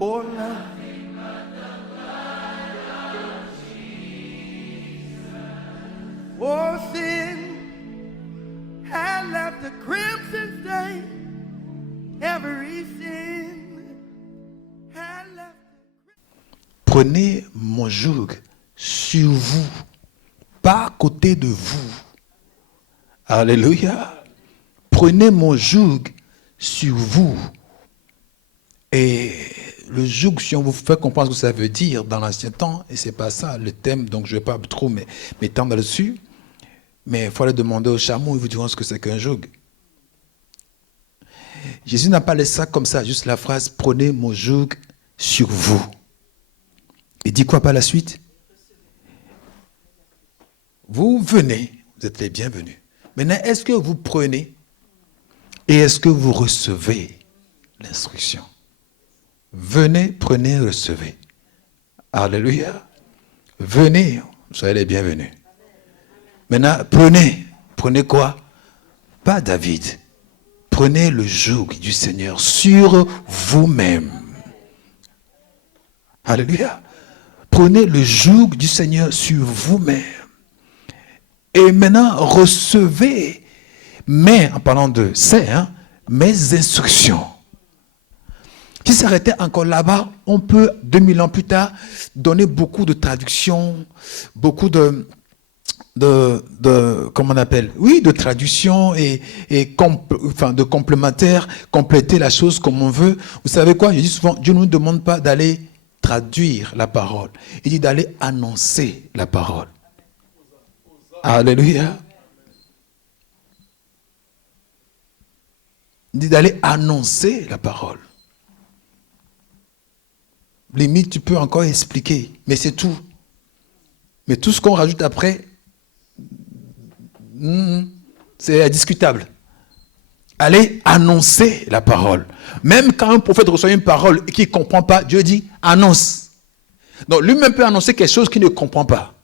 Oh, nothing oh, sin had left a crimson stain. Every sin had left a... Prenez mon joug sur vous, pas à côté de vous. Alléluia. Prenez mon joug sur vous. Et le joug, si on vous fait comprendre ce que ça veut dire dans l'ancien temps, et c'est pas ça le thème, donc je ne vais pas trop m'étendre là-dessus, mais il faut aller demander aux chameaux, ils vous diront ce que c'est qu'un joug. Jésus n'a pas laissé ça comme ça, juste la phrase « Prenez mon joug sur vous ». Il dit quoi par la suite? Vous venez, vous êtes les bienvenus. Maintenant, est-ce que vous prenez et est-ce que vous recevez l'instruction? Venez, prenez, recevez. Alléluia. Venez, soyez les bienvenus. Maintenant, prenez quoi? Pas David. Prenez le joug du Seigneur sur vous-même. Alléluia. Prenez le joug du Seigneur sur vous-même. Et maintenant, recevez, mais, en parlant de mes instructions. Si ça s'arrêtait encore là-bas, on peut, 2000 ans plus tard, donner beaucoup de traductions, beaucoup de comment on appelle? Oui, de traductions et de complémentaires, compléter la chose comme on veut. Vous savez quoi? Je dis souvent, Dieu ne nous demande pas d'aller traduire la parole. Il dit d'aller annoncer la parole. Alléluia. Il dit d'aller annoncer la parole. Limite, tu peux encore expliquer, mais c'est tout. Mais tout ce qu'on rajoute après, c'est indiscutable. Allez annoncer la parole. Même quand un prophète reçoit une parole et qu'il ne comprend pas, Dieu dit annonce. Donc lui-même peut annoncer quelque chose qu'il ne comprend pas.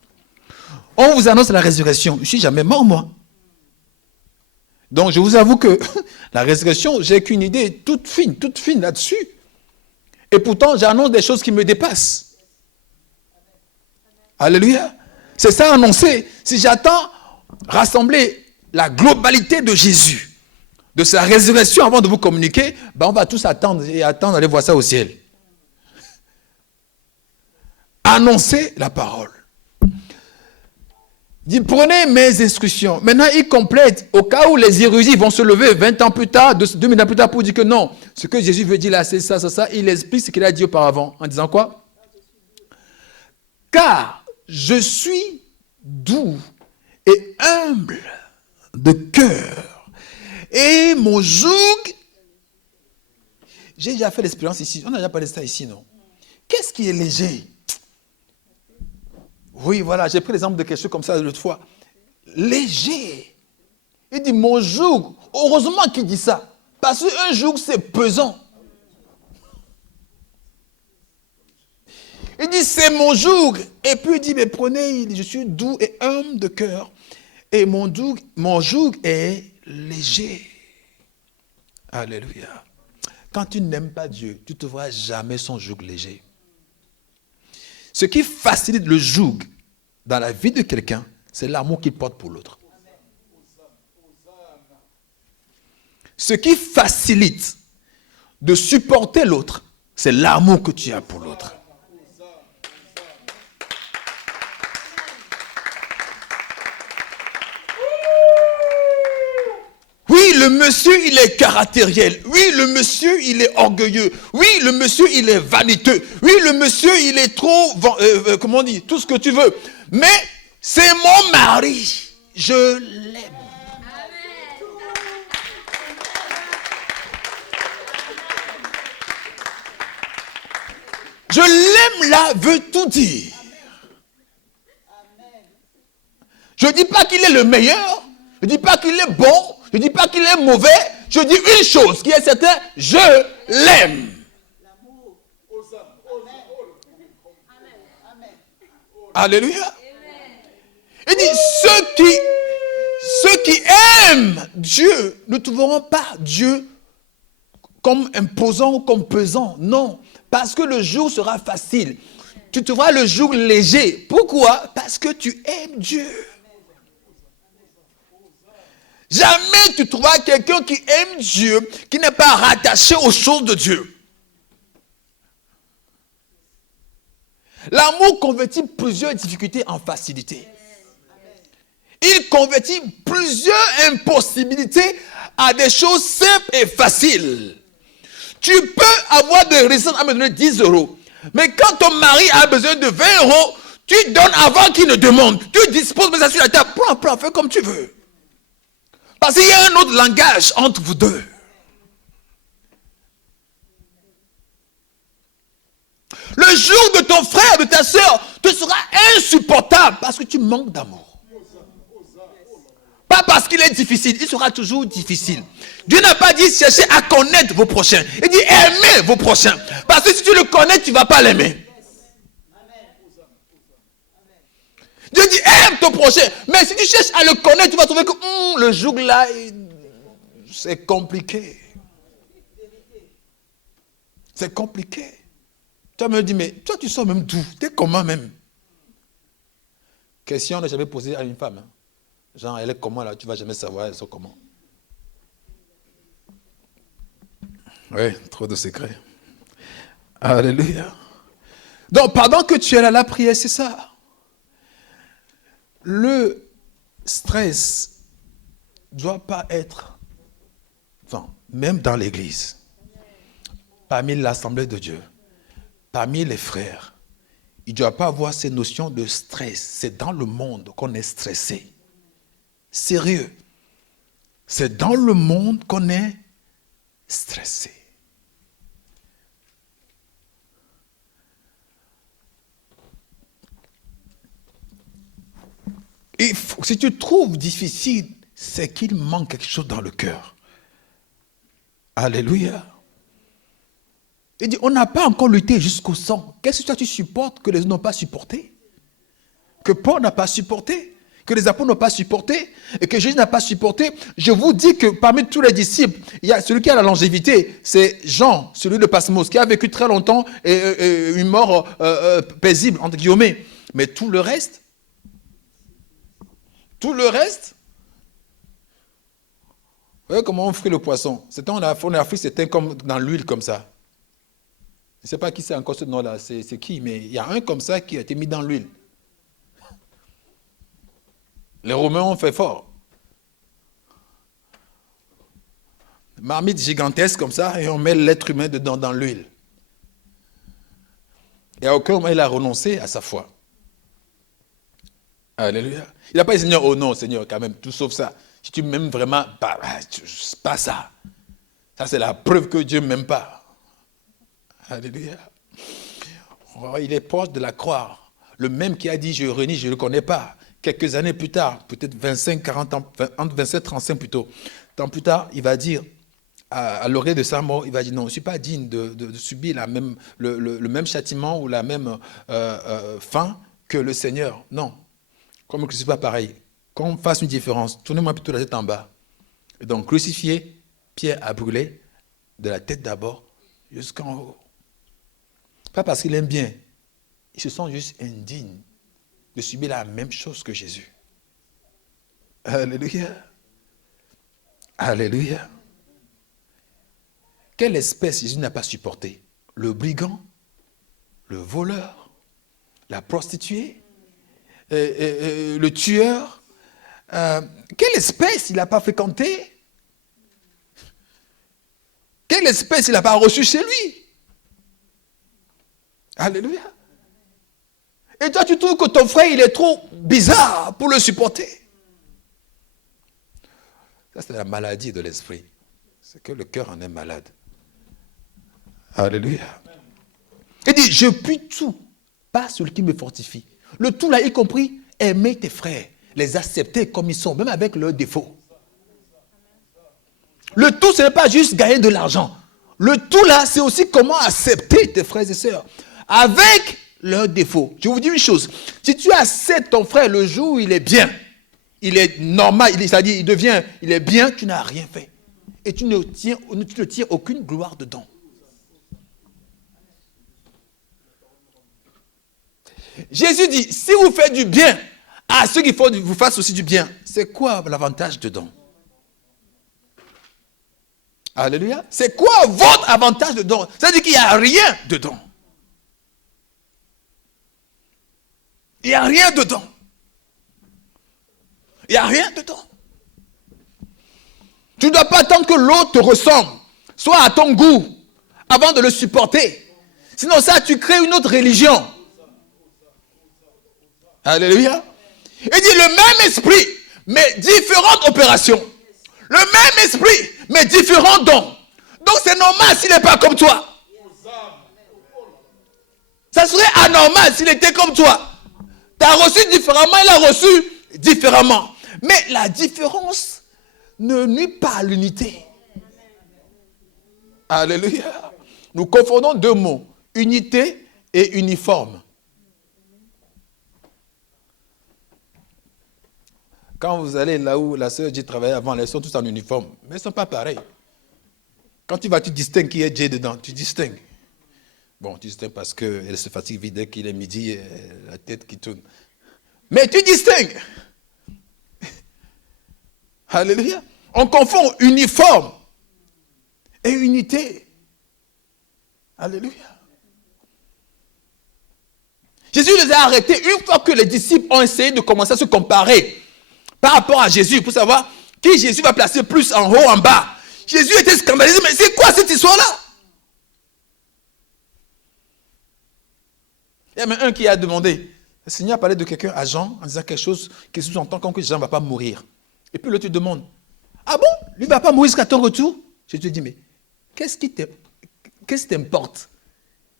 On vous annonce la résurrection. Je ne suis jamais mort, moi. Donc je vous avoue que la résurrection, j'ai qu'une idée toute fine là-dessus. Et pourtant, j'annonce des choses qui me dépassent. Alléluia. C'est ça annoncer. Si j'attends rassembler la globalité de Jésus, de sa résurrection avant de vous communiquer, on va tous attendre d'aller voir ça au ciel. Annoncer la parole. Il dit, prenez mes instructions. Maintenant, il complète, au cas où les érudits vont se lever 20 ans plus tard, 2000 ans plus tard, pour dire que non, ce que Jésus veut dire là, c'est ça, il explique ce qu'il a dit auparavant, en disant quoi? Car je suis doux et humble de cœur, et mon joug, j'ai déjà fait l'expérience ici, on a déjà parlé de ça ici, non? Qu'est-ce qui est léger? Oui, voilà, j'ai pris l'exemple de quelque chose comme ça l'autre fois. Léger. Il dit, mon joug, heureusement qu'il dit ça, parce qu'un joug, c'est pesant. Il dit, c'est mon joug. Et puis il dit, mais prenez, je suis doux et humble de cœur. Et mon joug est léger. Alléluia. Quand tu n'aimes pas Dieu, tu ne te verras jamais son joug léger. Ce qui facilite le joug dans la vie de quelqu'un, c'est l'amour qu'il porte pour l'autre. Ce qui facilite de supporter l'autre, c'est l'amour que tu as pour l'autre. Oui, le monsieur, il est caractériel. Oui, le monsieur, il est orgueilleux. Oui, le monsieur, il est vaniteux. Oui, le monsieur, il est trop, comment on dit, tout ce que tu veux. Mais c'est mon mari. Je l'aime. Je l'aime là veut tout dire. Je ne dis pas qu'il est le meilleur. Je ne dis pas qu'il est bon. Je ne dis pas qu'il est mauvais. Je dis une chose qui est certaine, je l'aime. Alléluia. Il dit, ceux qui aiment Dieu ne trouveront pas Dieu comme imposant, comme pesant. Non, parce que le joug sera facile. Tu trouveras le joug léger. Pourquoi? Parce que tu aimes Dieu. Jamais tu trouveras quelqu'un qui aime Dieu, qui n'est pas rattaché aux choses de Dieu. L'amour convertit plusieurs difficultés en facilité. Il convertit plusieurs impossibilités à des choses simples et faciles. Tu peux avoir de raisons à me donner 10 euros. Mais quand ton mari a besoin de 20 euros, tu donnes avant qu'il ne demande. Tu disposes de ça sur la table. Prends, fais comme tu veux. Parce qu'il y a un autre langage entre vous deux. Le jour de ton frère, de ta soeur, te sera insupportable parce que tu manques d'amour. Pas parce qu'il est difficile, il sera toujours difficile. Dieu n'a pas dit chercher à connaître vos prochains. Il dit aimer vos prochains. Parce que si tu le connais, tu ne vas pas l'aimer. Dieu dit aime ton prochain. Mais si tu cherches à le connaître, tu vas trouver que le joug là, c'est compliqué. C'est compliqué. Tu me dis, mais toi tu sors même d'où? T'es comment même? Question que j'avais posée à une femme. Hein. Genre, elle est comment là? Tu ne vas jamais savoir, elle sort comment. Oui, trop de secrets. Alléluia. Donc, pendant que tu es là, la prière, c'est ça. Le stress ne doit pas être, enfin, même dans l'église, parmi l'assemblée de Dieu, parmi les frères, il ne doit pas avoir ces notions de stress. C'est dans le monde qu'on est stressé. Sérieux. C'est dans le monde qu'on est stressé. Si tu trouves difficile, c'est qu'il manque quelque chose dans le cœur. Alléluia. Il dit, on n'a pas encore lutté jusqu'au sang. Qu'est-ce que toi tu supportes que les autres n'ont pas supporté? Que Paul n'a pas supporté? Que les apôtres n'ont pas supporté? Et que Jésus n'a pas supporté? Je vous dis que parmi tous les disciples, il y a celui qui a la longévité, c'est Jean, celui de Patmos, qui a vécu très longtemps et une mort paisible, entre guillemets. Mais tout le reste, vous voyez comment on frit le poisson? C'était en Afrique, c'était comme dans l'huile comme ça. Je ne sais pas qui c'est encore ce nom-là, c'est qui, mais il y a un comme ça qui a été mis dans l'huile. Les Romains ont fait fort. Marmite gigantesque comme ça, et on met l'être humain dedans dans l'huile. Et à aucun moment il a renoncé à sa foi. Alléluia. Il n'a pas dit Seigneur, oh non Seigneur, quand même, tout sauf ça. Si tu m'aimes vraiment, pas ça. Ça c'est la preuve que Dieu ne m'aime pas. Alléluia. Oh, il est proche de la croix. Le même qui a dit je renie, je ne le connais pas. Quelques années plus tard, peut-être 25, 40 ans, entre 27 et 35 plutôt, tant plus tard, il va dire, à l'oreille de sa mort, il va dire non, je ne suis pas digne de subir le même châtiment ou la même fin que le Seigneur. Non, comme que ce n'est pas pareil. Qu'on fasse une différence, tournez-moi plutôt la tête en bas. Et donc crucifié, Pierre a brûlé, de la tête d'abord jusqu'en haut. Pas parce qu'il aime bien, il se sent juste indigne de subir la même chose que Jésus. Alléluia. Alléluia. Quelle espèce Jésus n'a pas supporté? Le brigand, le voleur, la prostituée, le tueur. Quelle espèce il n'a pas fréquenté? Quelle espèce il n'a pas reçu chez lui? Alléluia. Et toi, tu trouves que ton frère, il est trop bizarre pour le supporter. Ça, c'est la maladie de l'esprit. C'est que le cœur en est malade. Alléluia. Il dit, je puis tout, pas celui qui me fortifie. Le tout là, y compris, aimer tes frères, les accepter comme ils sont, même avec leurs défauts. Le tout, ce n'est pas juste gagner de l'argent. Le tout là, c'est aussi comment accepter tes frères et sœurs. Avec leurs défauts. Je vous dis une chose. Si tu acceptes ton frère le jour où il est bien, il est normal, c'est-à-dire il est bien, tu n'as rien fait. et tu ne tires aucune gloire dedans. Jésus dit, si vous faites du bien à ceux qui vous fassent aussi du bien, c'est quoi l'avantage dedans? Alléluia. C'est quoi votre avantage dedans? Ça veut dire qu'il n'y a rien dedans. Il n'y a rien dedans. Il n'y a rien dedans. Tu ne dois pas attendre que l'autre te ressemble, soit à ton goût, avant de le supporter. Sinon ça, tu crées une autre religion. Alléluia. Il dit le même esprit, mais différentes opérations. Le même esprit, mais différents dons. Donc c'est normal s'il n'est pas comme toi. Ça serait anormal s'il était comme toi. Tu as reçu différemment, il a reçu différemment. Mais la différence ne nuit pas à l'unité. Alléluia. Nous confondons deux mots, unité et uniforme. Quand vous allez là où la sœur J travaillait avant, elles sont tous en uniforme. Mais elles ne sont pas pareilles. Quand tu vas, tu distingues qui est J dedans. Tu distingues. Bon, tu distingues parce qu'elle se fatigue vite dès qu'il est midi, la tête qui tourne. Mais tu distingues. Alléluia. On confond uniforme et unité. Alléluia. Jésus les a arrêtés une fois que les disciples ont essayé de commencer à se comparer par rapport à Jésus pour savoir qui Jésus va placer plus en haut, en bas. Jésus était scandalisé, mais c'est quoi cette histoire-là? Il y a même un qui a demandé, le Seigneur a parlé de quelqu'un à Jean en disant quelque chose qui sous-entend comme que Jean ne va pas mourir. Et puis l'autre te demande, ah bon, lui ne va pas mourir jusqu'à ton retour? Je te dis, mais qu'est-ce qui t'importe?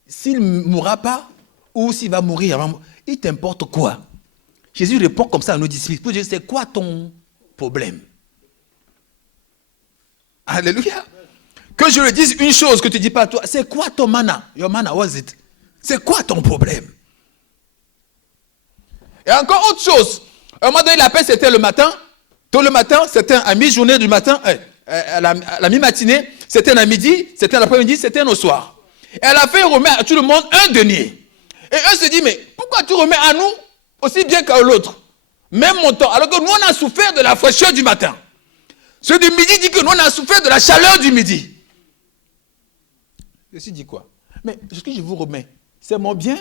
S'il ne mourra pas ou s'il va mourir avant, il t'importe quoi? Jésus répond comme ça à nos disciples. Pour dire, c'est quoi ton problème? Alléluia. Que je le dise une chose que tu ne dis pas à toi, c'est quoi ton mana? Your mana, what's it? C'est quoi ton problème? Et encore autre chose. À un moment donné, la paix, c'était le matin. Tôt le matin, c'était à mi-journée du matin. À la mi-matinée, c'était à midi, c'était à l'après-midi, c'était au soir. Et à la fin, il remet à tout le monde un denier. Et eux se disent, mais pourquoi tu remets à nous aussi bien qu'à l'autre même montant, alors que nous, on a souffert de la fraîcheur du matin. Ceux du midi disent que nous, on a souffert de la chaleur du midi. Ceci dit quoi? Mais ce que je vous remets, c'est mon bien.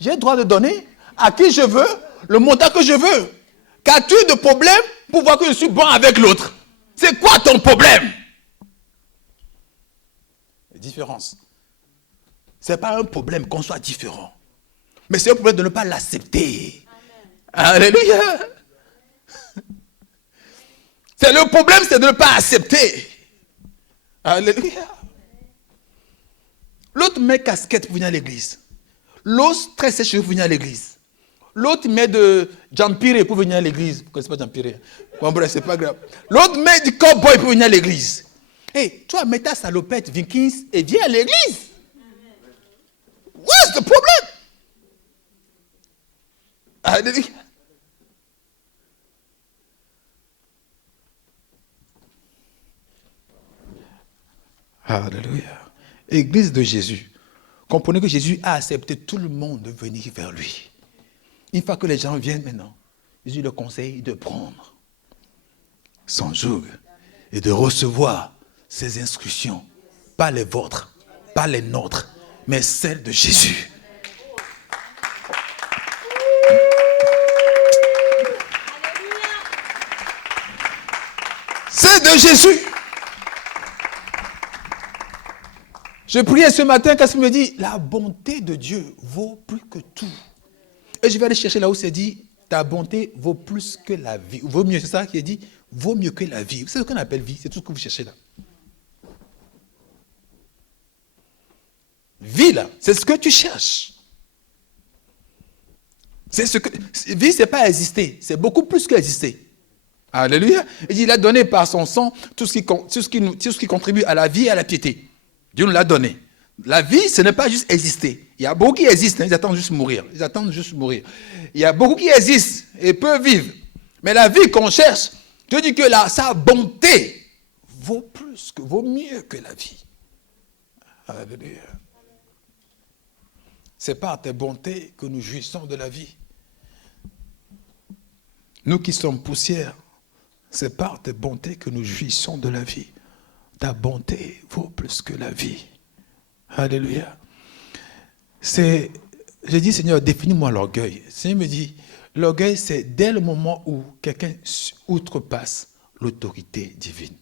J'ai le droit de donner à qui je veux, le montant que je veux. Qu'as-tu de problème pour voir que je suis bon avec l'autre? C'est quoi ton problème? Différence. Ce n'est pas un problème qu'on soit différent. Mais c'est un problème de ne pas l'accepter. Alléluia. C'est le problème, c'est de ne pas accepter. Alléluia. L'autre met casquette pour venir à l'église. L'autre tresse ses cheveux pour venir à l'église. L'autre met de jampiré pour venir à l'église. Vous ne connaissez pas jampiré? Bon, bref, c'est pas grave. L'autre met du cowboy pour venir à l'église. Hey, toi, mets ta salopette Vikings et viens à l'église. What's the problem? Alléluia. Alléluia. Église de Jésus. Comprenez que Jésus a accepté tout le monde de venir vers lui. Une fois que les gens viennent maintenant, Jésus leur conseille de prendre son joug et de recevoir ses instructions. Pas les vôtres, pas les nôtres, mais celles de Jésus. C'est de Jésus. Je priais ce matin, qu'est-ce qu'il me dit? La bonté de Dieu vaut plus que tout. Et je vais aller chercher là où c'est dit, ta bonté vaut plus que la vie. Vaut mieux, c'est ça qui est dit, vaut mieux que la vie. C'est ce qu'on appelle vie, c'est tout ce que vous cherchez là. Vie là, c'est ce que tu cherches. C'est ce que, vie, c'est pas exister, c'est beaucoup plus qu'exister. Alléluia. Il dit, il a donné par son sang tout ce qui contribue à la vie et à la piété. Dieu nous l'a donné. La vie, ce n'est pas juste exister. Il y a beaucoup qui existent, ils attendent juste mourir. Ils attendent juste mourir. Il y a beaucoup qui existent et peuvent vivre. Mais la vie qu'on cherche, Dieu dit que sa bonté vaut mieux que la vie. Alléluia. C'est par tes bontés que nous jouissons de la vie. Nous qui sommes poussière, c'est par tes bontés que nous jouissons de la vie. Ta bonté vaut plus que la vie. Alléluia. J'ai dit, Seigneur, définis-moi l'orgueil. Le Seigneur me dit, l'orgueil, c'est dès le moment où quelqu'un outrepasse l'autorité divine.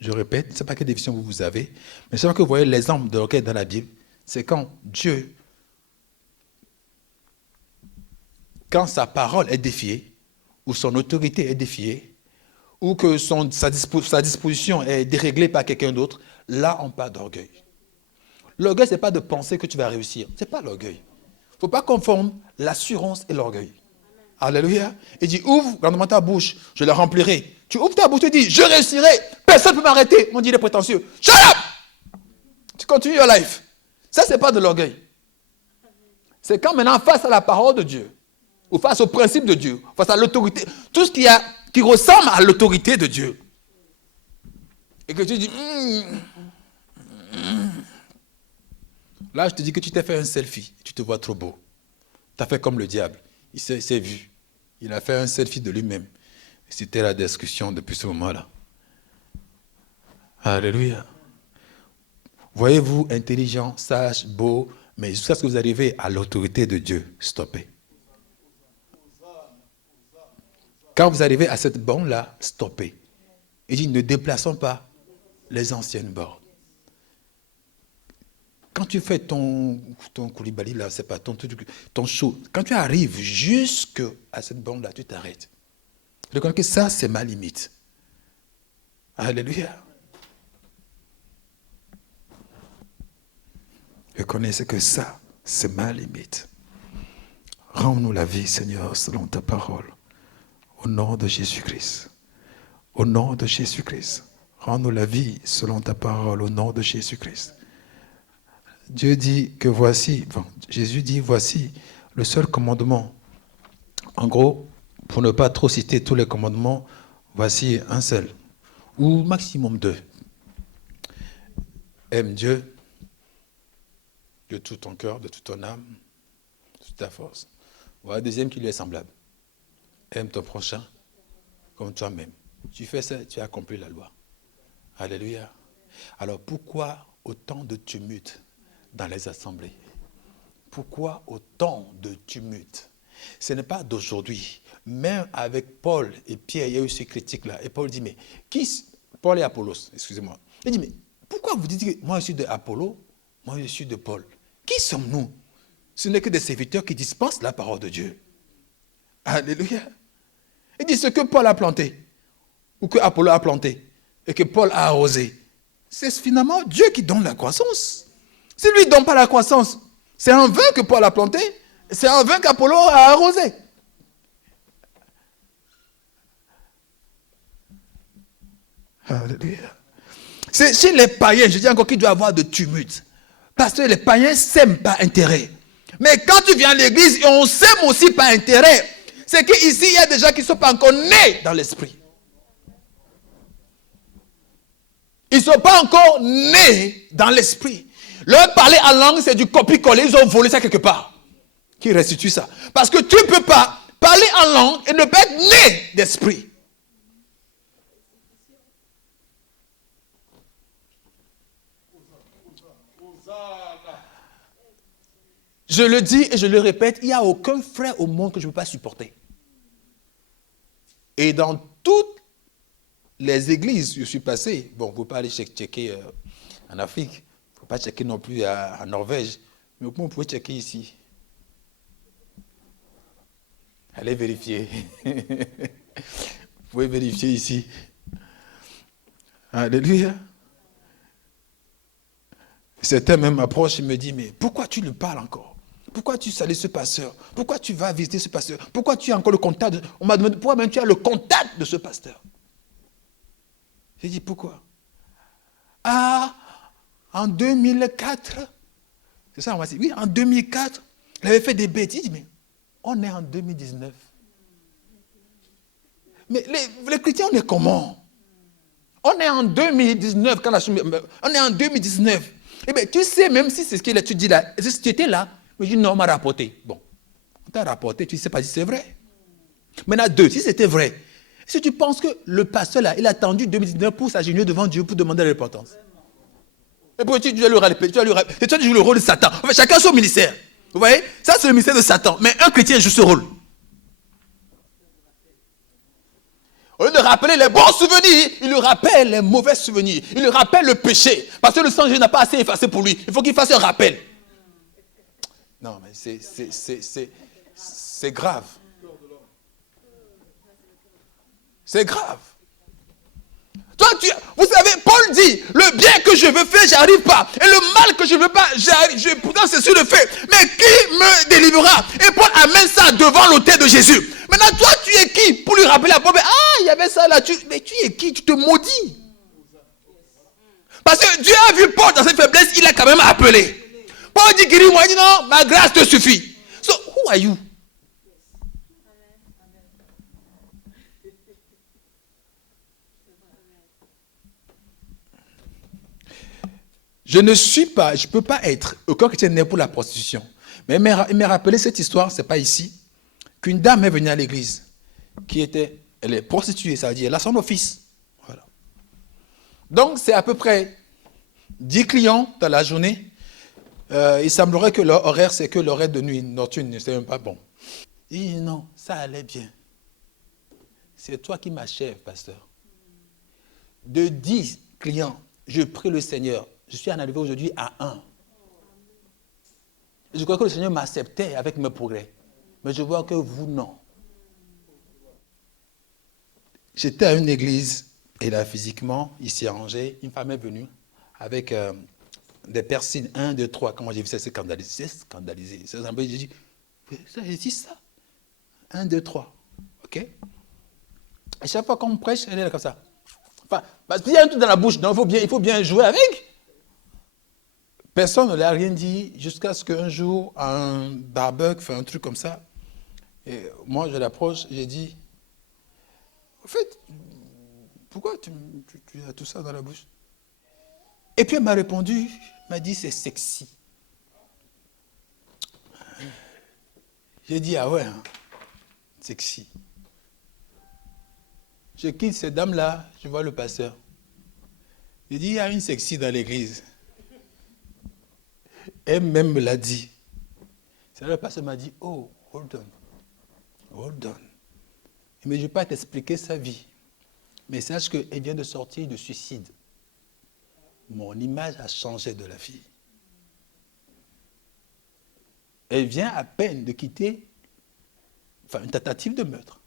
Je répète, je ne sais pas quelle définition vous avez, mais c'est vrai que vous voyez l'exemple de l'orgueil dans la Bible, c'est quand Dieu, quand sa parole est défiée, ou son autorité est défiée, ou que sa disposition est déréglée par quelqu'un d'autre, là on parle d'orgueil. L'orgueil, ce n'est pas de penser que tu vas réussir. Ce n'est pas l'orgueil. Il ne faut pas confondre l'assurance et l'orgueil. Alléluia. Il dit, ouvre grandement ta bouche, je la remplirai. Tu ouvres ta bouche, tu dis, je réussirai, personne ne peut m'arrêter. On dit les prétentieux. Shut up! Tu continues your life. Ça, ce n'est pas de l'orgueil. C'est quand maintenant, face à la parole de Dieu, ou face au principe de Dieu, face à l'autorité, tout ce qui ressemble à l'autorité de Dieu, et que tu dis, là, je te dis que tu t'es fait un selfie, tu te vois trop beau. Tu as fait comme le diable. Il s'est vu. Il a fait un selfie de lui-même. C'était la discussion depuis ce moment-là. Alléluia. Voyez-vous, intelligent, sage, beau, mais jusqu'à ce que vous arrivez à l'autorité de Dieu, stoppez. Quand vous arrivez à cette borne-là, stoppez. Il dit, ne déplaçons pas les anciennes bornes. Quand tu fais ton Koulibaly, là, c'est pas ton show, quand tu arrives jusqu'à cette borne-là, tu t'arrêtes. Reconnais que ça, c'est ma limite. Alléluia. Reconnaissez que ça, c'est ma limite. Rends-nous la vie, Seigneur, selon ta parole. Au nom de Jésus-Christ. Au nom de Jésus-Christ. Rends-nous la vie selon ta parole, au nom de Jésus-Christ. Dieu dit que Jésus dit, voici le seul commandement. En gros, pour ne pas trop citer tous les commandements, voici un seul, ou maximum 2. Aime Dieu de tout ton cœur, de toute ton âme, de toute ta force. Voilà le deuxième qui lui est semblable. Aime ton prochain comme toi-même. Tu fais ça, tu as accompli la loi. Alléluia. Alors pourquoi autant de tumulte dans les assemblées? Pourquoi autant de tumulte? Ce n'est pas d'aujourd'hui. Même avec Paul et Pierre, il y a eu ces critiques-là. Et Paul dit, mais Paul et Apollos, excusez-moi. Il dit, mais pourquoi vous dites que moi je suis de Apollo, moi je suis de Paul? Qui sommes-nous? Ce n'est que des serviteurs qui dispensent la parole de Dieu. Alléluia. Il dit, ce que Paul a planté, ou que Apollo a planté, et que Paul a arrosé, c'est finalement Dieu qui donne la croissance. Si lui ne donne pas la croissance, c'est un vin que Paul a planté, c'est un vin qu'Apollo a arrosé. Alléluia. C'est chez les païens, je dis encore qu'il doit y avoir de tumulte. Parce que les païens s'aiment par intérêt. Mais quand tu viens à l'église, et on s'aime aussi par intérêt, c'est qu'ici, il y a des gens qui ne sont pas encore nés dans l'esprit. Ils ne sont pas encore nés dans l'esprit. Leur parler en langue, c'est du copie-coller. Ils ont volé ça quelque part. Qui restitue ça? Parce que tu ne peux pas parler en langue et ne pas être né d'esprit. Je le dis et je le répète, il n'y a aucun frère au monde que je ne peux pas supporter. Et dans toutes les églises où je suis passé, bon, vous ne pouvez pas aller checker en Afrique, il ne faut pas checker non plus en Norvège, mais vous pouvez checker ici. Allez vérifier. Vous pouvez vérifier ici. Alléluia. Certains même m'approchent et me disent, mais pourquoi tu lui parles encore? Pourquoi tu salues ce pasteur? Pourquoi tu vas visiter ce pasteur? Pourquoi tu as encore le contact? On m'a demandé, pourquoi même tu as le contact de ce pasteur? J'ai dit, pourquoi? Ah, en 2004, c'est ça, on m'a dit, oui, en 2004, il avait fait des bêtises, mais on est en 2019. Mais les chrétiens, on est comment? On est en 2019, on est en 2019. Eh bien, tu sais, même si c'est ce qu'il tu dis là, si tu étais là, mais je dis non, on m'a rapporté. Bon, on t'a rapporté, tu ne sais pas si c'est vrai. Maintenant, deux, si c'était vrai, si tu penses que le pasteur là, il a attendu 2019 pour s'agenouiller devant Dieu pour demander la repentance. Et puis tu vas lui rappeler, et toi tu joues le rôle de Satan. En fait, chacun son ministère. Vous voyez? Ça, c'est le ministère de Satan. Mais un chrétien joue ce rôle. Au lieu de rappeler les bons souvenirs, il lui rappelle les mauvais souvenirs. Il lui rappelle le péché. Parce que le sang de Jésus n'a pas assez effacé pour lui. Il faut qu'il fasse un rappel. Non, mais c'est grave. C'est grave. Toi, vous savez, Paul dit, le bien que je veux faire, j'arrive pas. Et le mal que je veux pas, j'arrive. Pourtant, c'est sûr le fait. Mais qui me délivrera? Et Paul amène ça devant l'autel de Jésus. Maintenant, toi, tu es qui? Pour lui rappeler à Paul, ah, il y avait ça là. Mais tu es qui? Tu te maudis. Parce que Dieu a vu Paul dans cette faiblesse, il a quand même appelé. Paul dit, guéris-moi. Il dit, non, ma grâce te suffit. So, who are you? Je ne peux pas être, aucun chrétien n'est pour la prostitution. Mais il m'a rappelé cette histoire, c'est pas ici, qu'une dame est venue à l'église, elle est prostituée, ça veut dire, elle a son office. Voilà. Donc, c'est à peu près 10 clients dans la journée. Il semblerait que leur horaire, c'est que l'horaire de nuit nocturne, c'est même pas bon. Il dit, non, ça allait bien. C'est toi qui m'achèves, pasteur. De 10 clients, je prie le Seigneur. Je suis en arrivé aujourd'hui à 1. Je crois que le Seigneur m'acceptait avec mes progrès. Mais je vois que vous, non. J'étais à une église, et là, physiquement, ici à Angers, une femme est venue avec des persines, 1, 2, 3. Comment j'ai vu ça? C'est scandalisé. C'est scandalisé. J'ai dit, ça existe ça? 1, 2, 3. OK? Et chaque fois qu'on me prêche, elle est là comme ça. Enfin, parce qu'il y a un truc dans la bouche, donc il faut bien jouer avec. Personne ne lui a rien dit jusqu'à ce qu'un jour, un barbecue fait un truc comme ça. Et moi, je l'approche, j'ai dit, en fait, pourquoi tu as tout ça dans la bouche? Et puis elle m'a répondu, elle m'a dit, c'est sexy. J'ai dit, ah ouais, hein, sexy. Je quitte cette dame-là, je vois le pasteur. J'ai dit, il y a une sexy dans l'église. Elle-même me l'a dit. C'est là le pasteur m'a dit, oh, hold on. Mais je ne vais pas t'expliquer sa vie. Mais sache qu'elle vient de sortir de suicide. Mon image a changé de la fille. Elle vient à peine de quitter, une tentative de meurtre.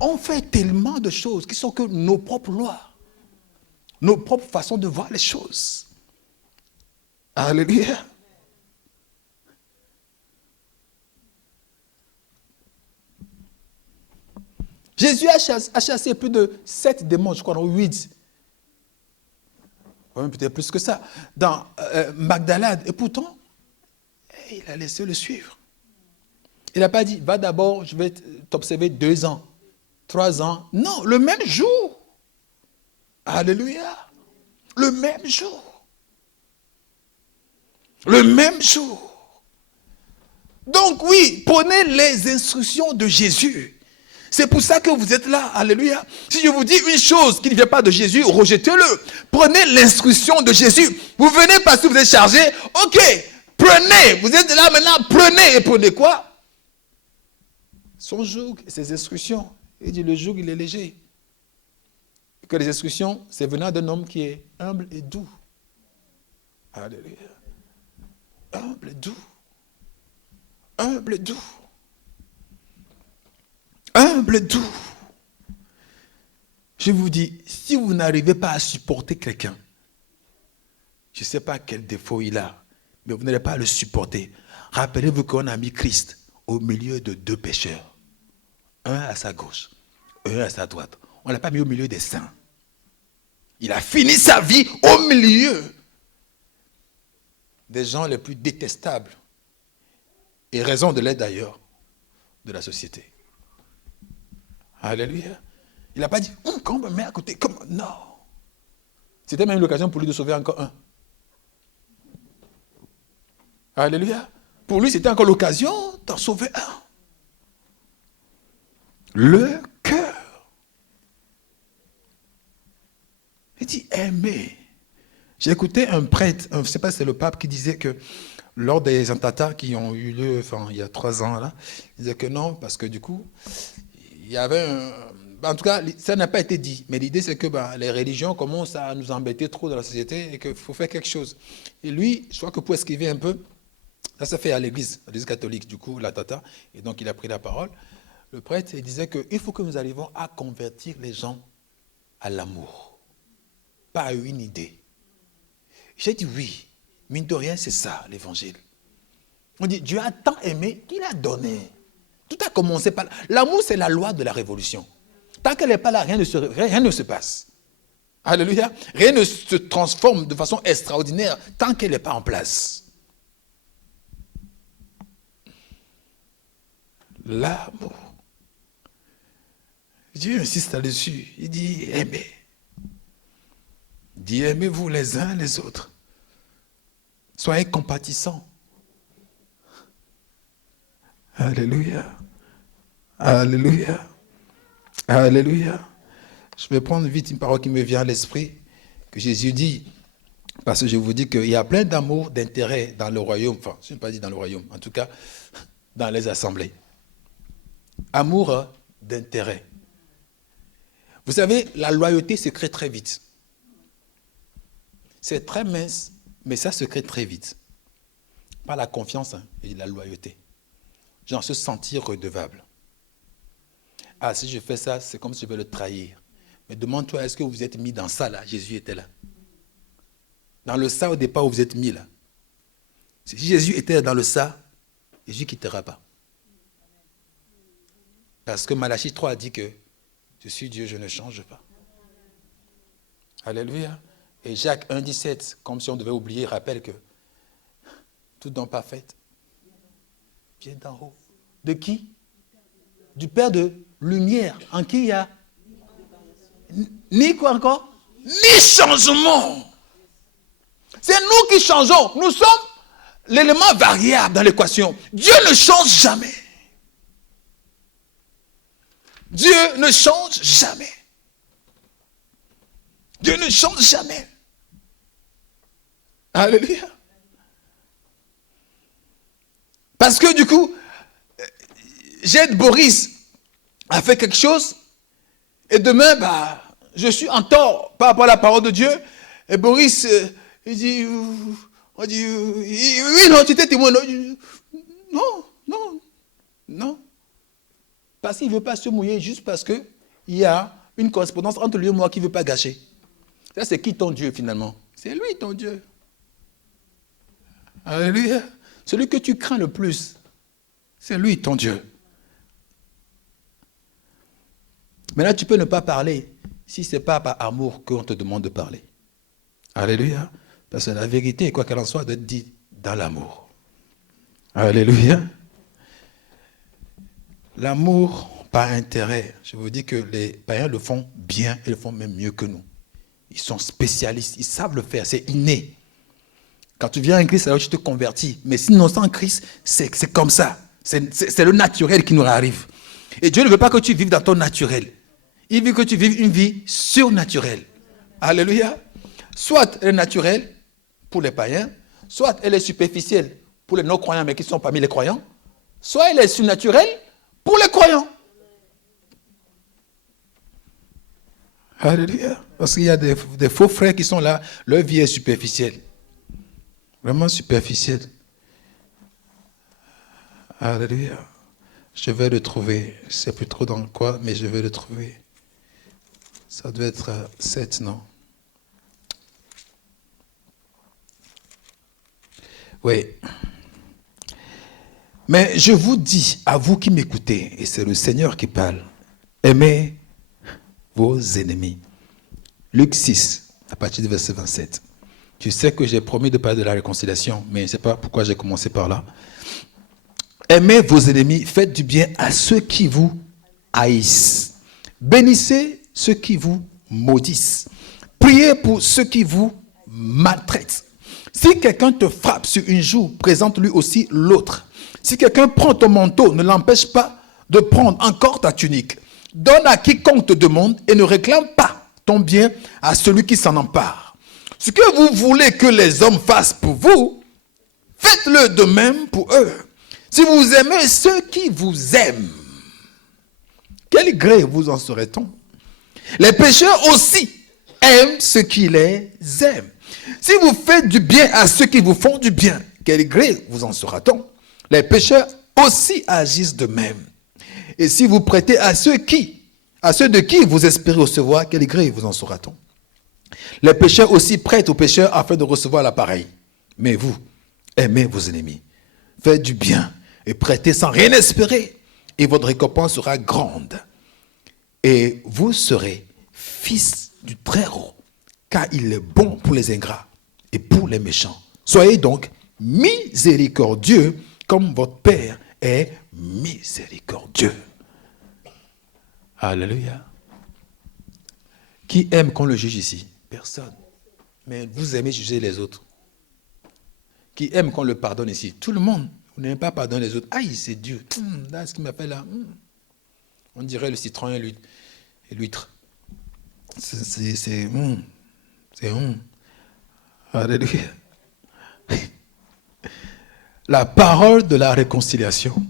On fait tellement de choses qui sont que nos propres lois, nos propres façons de voir les choses. Alléluia. Jésus a chassé plus de 7 démons, je crois, ou 8. Peut-être plus que ça. Dans Magdalade. Et pourtant, il a laissé le suivre. Il n'a pas dit, va d'abord, je vais t'observer 2 ans, 3 ans. Non, le même jour. Alléluia. Le même jour. Le même jour. Donc oui, prenez les instructions de Jésus. C'est pour ça que vous êtes là. Alléluia. Si je vous dis une chose qui ne vient pas de Jésus, rejetez-le. Prenez l'instruction de Jésus. Vous venez parce que vous êtes chargé. Ok, prenez. Vous êtes là maintenant, prenez. Et prenez quoi? Son joug et ses instructions. Il dit le joug, il est léger. Et que les instructions, c'est venant d'un homme qui est humble et doux. Alléluia. Humble et doux. Humble et doux. Humble et doux. Je vous dis, si vous n'arrivez pas à supporter quelqu'un, je ne sais pas quel défaut il a, mais vous n'allez pas à le supporter. Rappelez-vous qu'on a mis Christ au milieu de 2 pécheurs. Un à sa gauche, un à sa droite. On ne l'a pas mis au milieu des saints. Il a fini sa vie au milieu des gens les plus détestables, et raison de l'être d'ailleurs, de la société. Alléluia. Il n'a pas dit, quand on me met à côté, comme non. C'était même l'occasion pour lui de sauver encore un. Alléluia. Pour lui, c'était encore l'occasion d'en sauver un. Le cœur. Il dit aimer. J'ai écouté un prêtre, je ne sais pas si c'est le pape, qui disait que lors des attentats qui ont eu lieu il y a 3 ans, là, il disait que non, parce que du coup, il y avait en tout cas, ça n'a pas été dit. Mais l'idée, c'est que les religions commencent à nous embêter trop dans la société et qu'il faut faire quelque chose. Et lui, je crois que pour esquiver un peu, ça s'est fait à l'église catholique, du coup, l'attentat. Et donc, il a pris la parole. Le prêtre, il disait qu'il faut que nous arrivions à convertir les gens à l'amour, pas à une idée. J'ai dit oui, mine de rien, c'est ça l'évangile. On dit Dieu a tant aimé qu'il a donné. Tout a commencé par... L'amour, c'est la loi de la révolution. Tant qu'elle n'est pas là, rien ne se passe. Alléluia. Rien ne se transforme de façon extraordinaire tant qu'elle n'est pas en place. L'amour. Dieu insiste là-dessus. Il dit aimez. Il dit aimez-vous les uns les autres. Soyez compatissants. Alléluia. Alléluia. Alléluia. Je vais prendre vite une parole qui me vient à l'esprit, que Jésus dit, parce que je vous dis qu'il y a plein d'amour, d'intérêt dans le royaume, enfin, je n'ai pas dit dans le royaume, en tout cas, dans les assemblées. Amour d'intérêt. Vous savez, la loyauté se crée très vite. C'est très mince, mais ça se crée très vite. Pas la confiance et la loyauté. Genre se sentir redevable. Ah, si je fais ça, c'est comme si je vais le trahir. Mais demande-toi, est-ce que vous êtes mis dans ça là? Jésus était là. Dans le ça au départ où vous êtes mis là. Si Jésus était dans le ça, Jésus ne quittera pas. Parce que Malachie 3 a dit que je suis Dieu, je ne change pas. Alléluia. Et Jacques 1,17, comme si on devait oublier, rappelle que tout don parfait vient d'en haut. De qui? Du Père de lumière. En qui il y a ni quoi encore? Ni changement. C'est nous qui changeons. Nous sommes l'élément variable dans l'équation. Dieu ne change jamais. Dieu ne change jamais. Dieu ne change jamais. Alléluia. Parce que du coup, j'aide Boris à faire quelque chose et demain, je suis en tort par rapport à la parole de Dieu. Et Boris, il dit, on dit, oui, non, tu étais témoin. Non. Parce qu'il ne veut pas se mouiller juste parce qu'il y a une correspondance entre lui et moi qui ne veut pas gâcher. Ça, c'est qui ton Dieu finalement? C'est lui ton Dieu. Alléluia. Celui que tu crains le plus, c'est lui ton Dieu. Maintenant, tu peux ne pas parler si ce n'est pas par amour qu'on te demande de parler. Alléluia. Parce que la vérité, quoi qu'elle en soit, doit être dite dans l'amour. Alléluia. L'amour par intérêt. Je vous dis que les païens le font bien et le font même mieux que nous. Ils sont spécialistes, ils savent le faire, c'est inné. Quand tu viens en Christ, alors tu te convertis. Mais sinon, sans Christ, c'est comme ça. C'est le naturel qui nous arrive. Et Dieu ne veut pas que tu vives dans ton naturel. Il veut que tu vives une vie surnaturelle. Alléluia. Soit elle est naturelle pour les païens, soit elle est superficielle pour les non-croyants, mais qui sont parmi les croyants, soit elle est surnaturelle pour les croyants. Alléluia. Parce qu'il y a des faux frères qui sont là, leur vie est superficielle. Vraiment superficielle. Alléluia. Je vais le trouver. Je ne sais plus trop dans quoi, mais je vais le trouver. Ça doit être 7, non? Oui. Mais je vous dis, à vous qui m'écoutez, et c'est le Seigneur qui parle, aimez vos ennemis. Luc 6, à partir du verset 27. Tu sais que j'ai promis de parler de la réconciliation, mais je ne sais pas pourquoi j'ai commencé par là. Aimez vos ennemis, faites du bien à ceux qui vous haïssent. Bénissez ceux qui vous maudissent. Priez pour ceux qui vous maltraitent. Si quelqu'un te frappe sur une joue, présente-lui aussi l'autre. Si quelqu'un prend ton manteau, ne l'empêche pas de prendre encore ta tunique. Donne à quiconque te demande et ne réclame pas ton bien à celui qui s'en empare. Ce que vous voulez que les hommes fassent pour vous, faites-le de même pour eux. Si vous aimez ceux qui vous aiment, quel gré vous en serait-on? Les pécheurs aussi aiment ceux qui les aiment. Si vous faites du bien à ceux qui vous font du bien, quel gré vous en sera-t-on? Les pécheurs aussi agissent de même. Et si vous prêtez à ceux de qui vous espérez recevoir, quel gré vous en sera-t-on? Les pécheurs aussi prêtent aux pécheurs afin de recevoir l'appareil. Mais vous, aimez vos ennemis. Faites du bien et prêtez sans rien espérer. Et votre récompense sera grande. Et vous serez fils du Très-Haut, car il est bon pour les ingrats et pour les méchants. Soyez donc miséricordieux comme votre Père est miséricordieux. Alléluia. Qui aime qu'on le juge ici? Personne. Mais vous aimez juger les autres. Qui aime qu'on le pardonne ici? Tout le monde. Vous n'aimez pas pardonner les autres. Aïe, c'est Dieu. Là, ce qu'il m'appelle là. On dirait le citron et l'huître. C'est Alléluia. La parole de la réconciliation.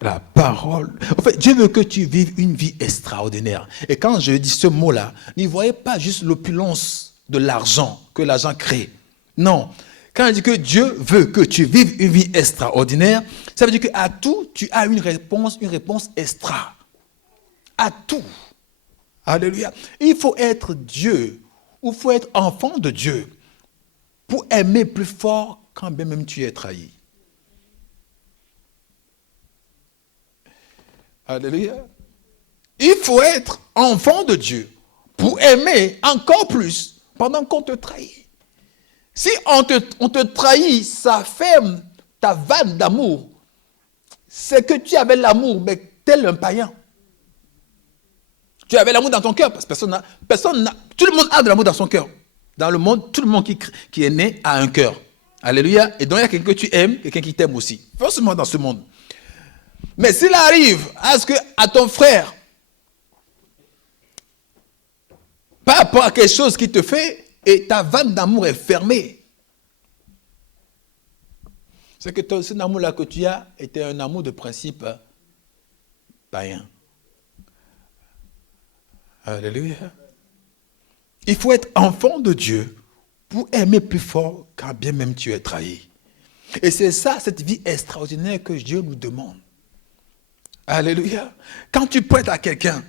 La parole. En fait, Dieu veut que tu vives une vie extraordinaire. Et quand je dis ce mot-là, n'y voyez pas juste l'opulence de l'argent que l'argent crée. Non. Quand je dis que Dieu veut que tu vives une vie extraordinaire, ça veut dire qu'à tout, tu as une réponse extra. À tout. Alléluia. Il faut être Dieu, ou il faut être enfant de Dieu pour aimer plus fort quand bien même tu es trahi. Alléluia. Il faut être enfant de Dieu pour aimer encore plus pendant qu'on te trahit. Si on te trahit, ça ferme ta vanne d'amour. C'est que tu avais l'amour, mais tel un païen. Tu avais l'amour dans ton cœur, parce que tout le monde a de l'amour dans son cœur. Dans le monde, tout le monde qui est né a un cœur. Alléluia. Et donc il y a quelqu'un que tu aimes, quelqu'un qui t'aime aussi. Forcément dans ce monde. Mais s'il arrive à ton frère, par rapport à quelque chose qui te fait, et ta vanne d'amour est fermée, c'est que cet amour-là que tu as était un amour de principe païen. Alléluia. Il faut être enfant de Dieu pour aimer plus fort quand bien même tu es trahi. Et c'est ça, cette vie extraordinaire que Dieu nous demande. Alléluia. Quand tu prêtes à quelqu'un,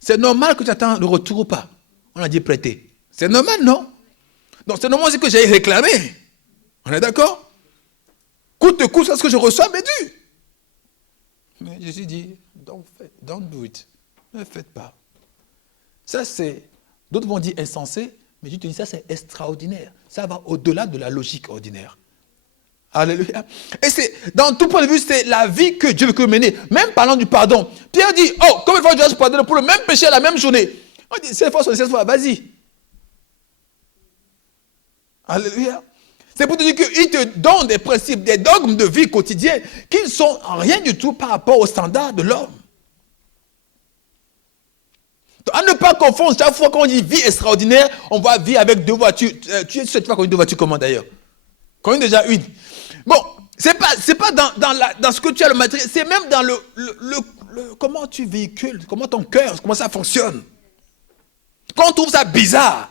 c'est normal que tu attends le retour ou pas. On a dit prêter. C'est normal, non? Donc c'est normal aussi que j'aille réclamer. On est d'accord? Coûte que coûte, c'est ce que je reçois, mais dû. Mais Jésus dit, don't do it. Ne faites pas. Ça c'est, d'autres vont dire insensé, mais je te dis ça c'est extraordinaire. Ça va au-delà de la logique ordinaire. Alléluia. Et c'est, dans tout point de vue, c'est la vie que Dieu veut que mener. Même parlant du pardon. Pierre dit, oh, combien de fois Dieu dois se pardonner pour le même péché à la même journée? On dit, 7 fois sur 16 fois, vas-y. Alléluia. C'est pour te dire qu'il te donne des principes, des dogmes de vie quotidienne qui ne sont rien du tout par rapport aux standards de l'homme. À ne pas confondre, chaque fois qu'on dit vie extraordinaire, on va vivre avec 2 voitures. Tu es cette fois qu'on dit 2 voitures, comment d'ailleurs? Qu'on a déjà une. Bon, c'est pas dans ce que tu as le matériel, c'est même dans le comment tu véhicules, comment ton cœur, comment ça fonctionne. Quand on trouve ça bizarre,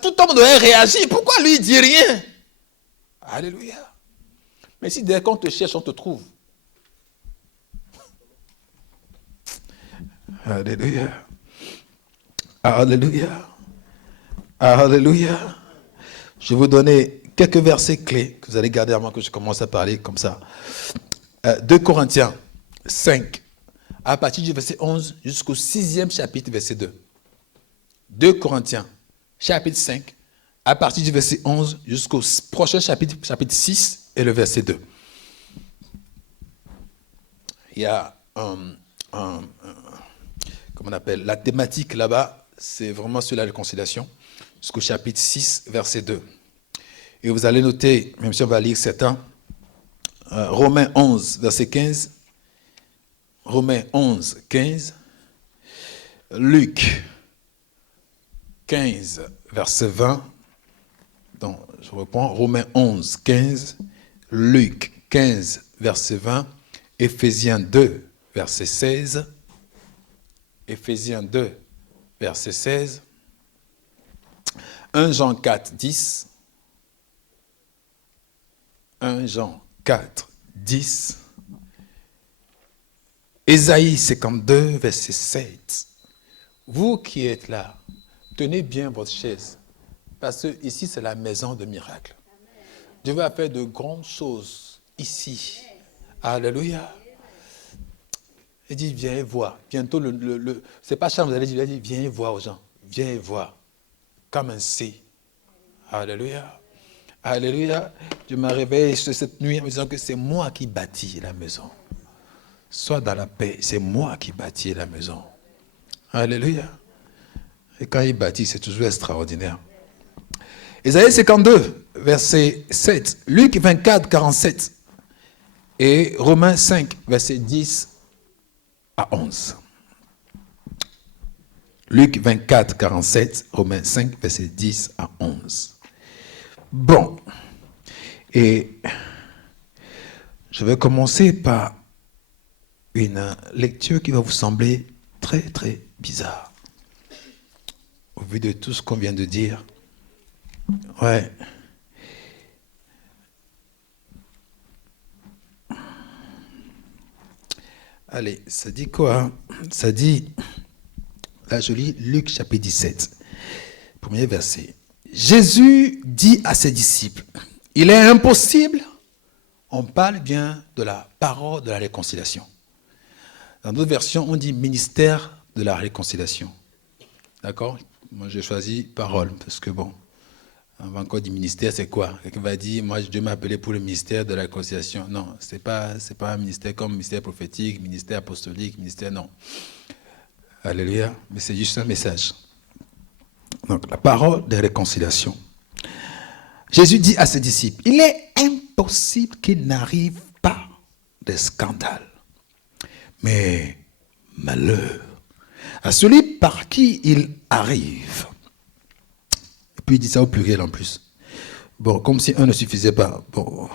tout homme devrait réagir. Pourquoi lui il dit rien? Alléluia. Mais si dès qu'on te cherche, on te trouve. Alléluia. Alléluia. Alléluia. Je vais vous donner quelques versets clés que vous allez garder avant que je commence à parler comme ça. 2 Corinthiens 5, à partir du verset 11 jusqu'au 6e chapitre, verset 2. 2 Corinthiens, chapitre 5, à partir du verset 11 jusqu'au prochain chapitre, chapitre 6 et le verset 2. Il y a comment on appelle, la thématique là-bas, c'est vraiment sur la réconciliation, jusqu'au chapitre 6, verset 2. Et vous allez noter, même si on va lire certains, Romains 11, verset 15, Romains 11, 15, Luc 15, verset 20, donc je reprends, Romains 11, 15, Luc 15, verset 20, Éphésiens 2, verset 16, Éphésiens 2, verset 16, 1 Jean 4, 10, 1 Jean 4, 10, Ésaïe 52, verset 7. Vous qui êtes là, tenez bien votre chaise, parce que ici c'est la maison de miracle. Dieu va faire de grandes choses ici. Alléluia. Il dit, viens et vois. Bientôt, c'est pas Charles, vous allez dire, viens et vois aux gens. Viens et vois. Comme un C. Alléluia. Alléluia. Je me réveille cette nuit en me disant que c'est moi qui bâtis la maison. Sois dans la paix, c'est moi qui bâtis la maison. Alléluia. Et quand il bâtit, c'est toujours extraordinaire. Ésaïe 52, verset 7. Luc 24, 47. Et Romains 5, verset 10 à 11. Luc 24, 47, Romains 5, verset 10 à 11. Bon. Et je vais commencer par une lecture qui va vous sembler très, très bizarre. Au vu de tout ce qu'on vient de dire. Ouais. Allez, ça dit quoi? Ça dit, là je lis Luc chapitre 17, premier verset. Jésus dit à ses disciples, il est impossible, on parle bien de la parole de la réconciliation. Dans d'autres versions, on dit ministère de la réconciliation. D'accord? Moi j'ai choisi parole, parce que bon, on va encore dire ministère, c'est quoi? Quelqu'un va dire, moi Dieu m'a appelé pour le ministère de la réconciliation. Non, c'est pas un ministère comme ministère prophétique, ministère apostolique, ministère, non. Alléluia, mais c'est juste un message. Donc, la parole de réconciliation. Jésus dit à ses disciples, il est impossible qu'il n'arrive pas de scandale. Mais malheur à celui par qui il arrive. Et puis il dit ça au pluriel en plus. Bon, comme si un ne suffisait pas. Bon.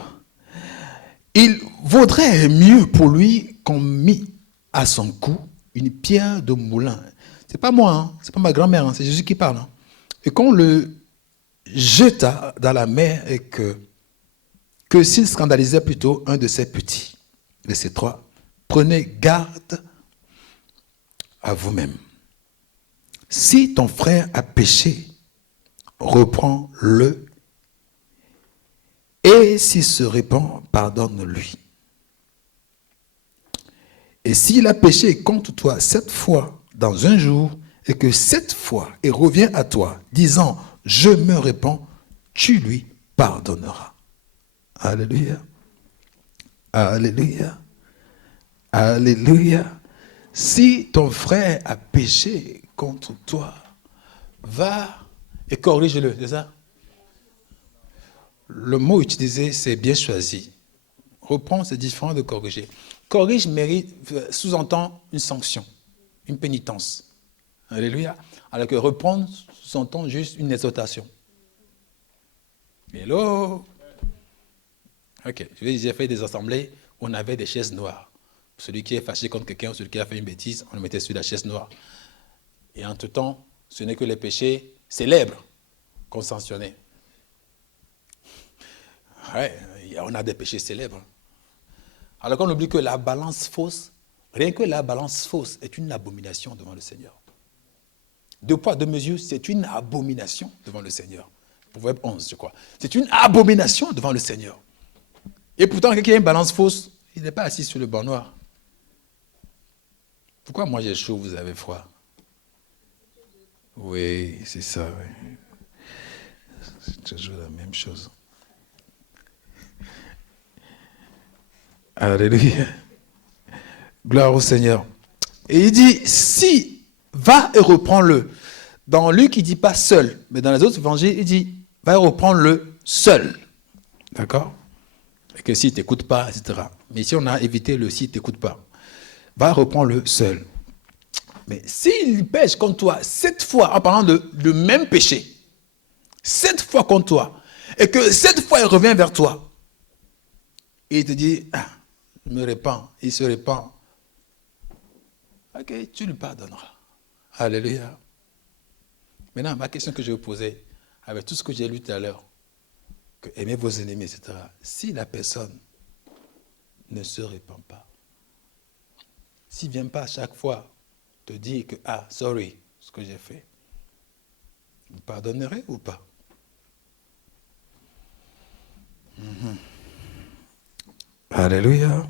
Il vaudrait mieux pour lui qu'on mit à son cou une pierre de moulin. C'est pas moi, hein, c'est pas ma grand-mère, hein, c'est Jésus qui parle. Hein. Et qu'on le jeta dans la mer et que s'il scandalisait plutôt un de ses petits, de ces trois, prenez garde à vous-même. Si ton frère a péché, reprends-le. Et s'il se répand, pardonne-lui. Et s'il a péché contre toi 7 fois dans un jour, et que 7 fois il revient à toi, disant, je me répands, tu lui pardonneras. Alléluia. Alléluia. Alléluia. Si ton frère a péché contre toi, va et corrige-le, c'est ça? Le mot utilisé, c'est bien choisi. Reprends, c'est différent de corriger. Corrige mérite, sous-entend une sanction, une pénitence. Alléluia. Alors que reprendre sous-entend juste une exhortation. Hello. Ok, j'ai fait des assemblées où on avait des chaises noires. Celui qui est fâché contre quelqu'un, celui qui a fait une bêtise, on le mettait sur la chaise noire. Et entre-temps, ce n'est que les péchés célèbres qu'on sanctionnait. Ouais, on a des péchés célèbres. Alors qu'on oublie que la balance fausse, rien que la balance fausse est une abomination devant le Seigneur. 2 poids, 2 mesures, c'est une abomination devant le Seigneur. Proverbe 11, je crois. C'est une abomination devant le Seigneur. Et pourtant, quelqu'un qui a une balance fausse, il n'est pas assis sur le banc noir. Pourquoi moi j'ai chaud, vous avez froid? Oui, c'est ça, oui. C'est toujours la même chose. Alléluia. Gloire au Seigneur. Et il dit, si va et reprends-le. Dans Luc, il ne dit pas seul, mais dans les autres évangiles, il dit, va et reprends-le seul. D'accord? Et que s'il ne t'écoute pas, etc. Mais ici, on a évité le s'il ne t'écoute pas. Va et reprends-le seul. Mais s'il pêche contre toi 7 fois, en parlant de même péché, 7 fois contre toi, et que 7 fois il revient vers toi, et il te dit, ah, je me répands, il se répand. Ok, tu lui pardonneras. Alléluia. Maintenant, ma question que je vais vous poser, avec tout ce que j'ai lu tout à l'heure, que aimez vos ennemis, etc. Si la personne ne se répand pas, s'il ne vient pas à chaque fois te dire que, ah, sorry, ce que j'ai fait, vous pardonnerez ou pas? Alléluia.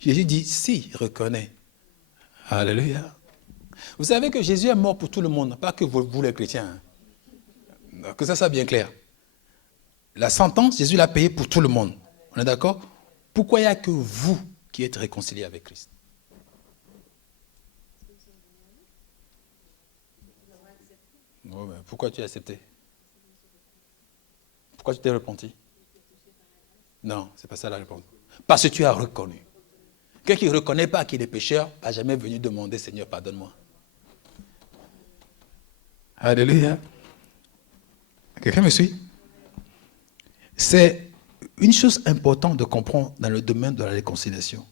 Jésus dit, si, il reconnaît. Alléluia. Vous savez que Jésus est mort pour tout le monde, pas que vous les chrétiens. Que ça soit bien clair. La sentence, Jésus l'a payée pour tout le monde. On est d'accord? Pourquoi il n'y a que vous qui êtes réconciliés avec Christ? Oh, mais pourquoi tu as accepté? Pourquoi tu t'es repenti? Non, ce n'est pas ça la réponse. Parce que tu as reconnu. Quelqu'un qui ne reconnaît pas qu'il est pécheur n'a jamais venu demander, Seigneur, pardonne-moi. Alléluia. Quelqu'un me suit? C'est une chose importante de comprendre dans le domaine de la réconciliation.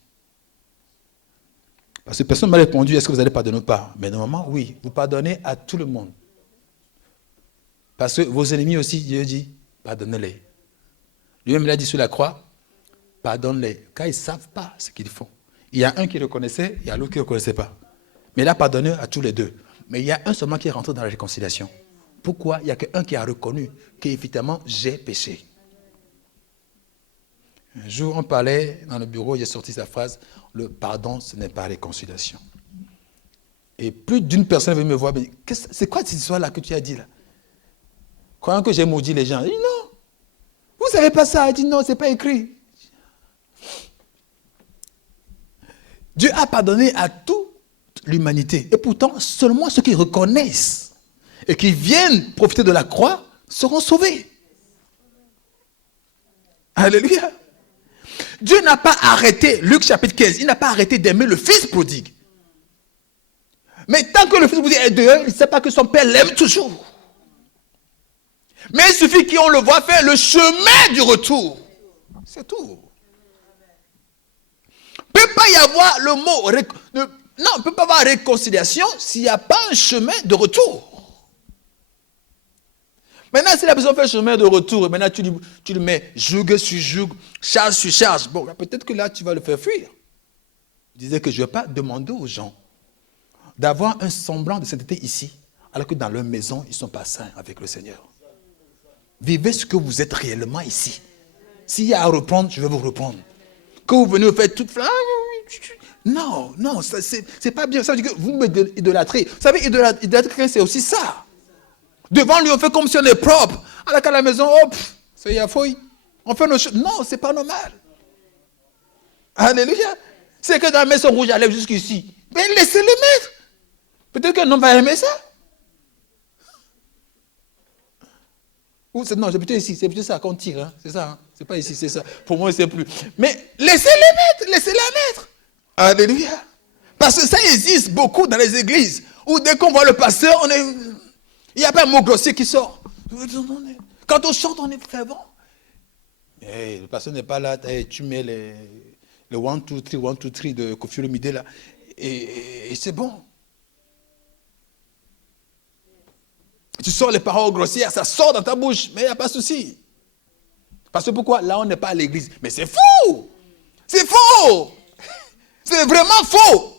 Parce que personne ne m'a répondu, est-ce que vous allez pardonner ou pas? Mais normalement, oui, vous pardonnez à tout le monde. Parce que vos ennemis aussi, Dieu dit, pardonnez-les. Lui-même, il a dit sur la croix, pardonne-les, car ils ne savent pas ce qu'ils font. Il y a un qui reconnaissait, il y a l'autre qui ne reconnaissait pas. Mais il a pardonné à tous les deux. Mais il y a un seulement qui est rentré dans la réconciliation. Pourquoi? Il n'y a qu'un qui a reconnu qu'évidemment, j'ai péché. Un jour, on parlait dans le bureau, j'ai sorti sa phrase, le pardon, ce n'est pas réconciliation. Et plus d'une personne veut me voir, mais c'est quoi cette histoire-là que tu as dit là? Croyant que j'ai maudit les gens. Il dit non, vous ne savez pas ça. Il dit non, ce n'est pas écrit. Dieu a pardonné à toute l'humanité. Et pourtant, seulement ceux qui reconnaissent et qui viennent profiter de la croix seront sauvés. Alléluia. Dieu n'a pas arrêté, Luc chapitre 15, il n'a pas arrêté d'aimer le fils prodigue. Mais tant que le fils prodigue est dehors, il ne sait pas que son père l'aime toujours. Mais il suffit qu'on le voit faire le chemin du retour. C'est tout. Il ne peut pas y avoir le mot... Non, il ne peut pas y avoir réconciliation s'il n'y a pas un chemin de retour. Maintenant, si la personne fait le chemin de retour, et maintenant tu le mets joug sur joug, charge sur charge, bon, peut-être que là, tu vas le faire fuir. Je disais que je ne vais pas demander aux gens d'avoir un semblant de sainteté ici, alors que dans leur maison, ils ne sont pas saints avec le Seigneur. Vivez ce que vous êtes réellement ici. S'il y a à reprendre, je vais vous reprendre. Que vous venez vous faire toute... Non, c'est pas bien. Ça veut dire que vous m'idolâtrez. Vous savez, idolâtrer quelqu'un, c'est aussi ça. Devant lui, on fait comme si on est propre. Alors qu'à la maison, c'est yafouille. On fait nos choses. Non, c'est pas normal. Alléluia. C'est que dans la maison rouge, à lèvres jusqu'ici. Mais laissez-le mettre. Peut-être qu'un homme va aimer ça. Non, c'est plutôt ici. C'est plutôt ça qu'on tire. Hein. C'est ça. Hein. C'est pas ici, c'est ça. Pour moi, c'est plus. Mais laissez-les mettre. Laissez-la mettre. Alléluia. Parce que ça existe beaucoup dans les églises. Où dès qu'on voit le pasteur, il n'y a pas un mot grossier qui sort. Quand on chante, on est fervent. Hey, le pasteur n'est pas là. Hey, tu mets le 1, 2, 3, 1, 2, 3 de Koffi Olomide là. Et c'est bon. Tu sors les paroles grossières, ça sort dans ta bouche, mais il n'y a pas de souci. Parce que pourquoi? Là, on n'est pas à l'église. Mais c'est fou! C'est faux! C'est vraiment faux!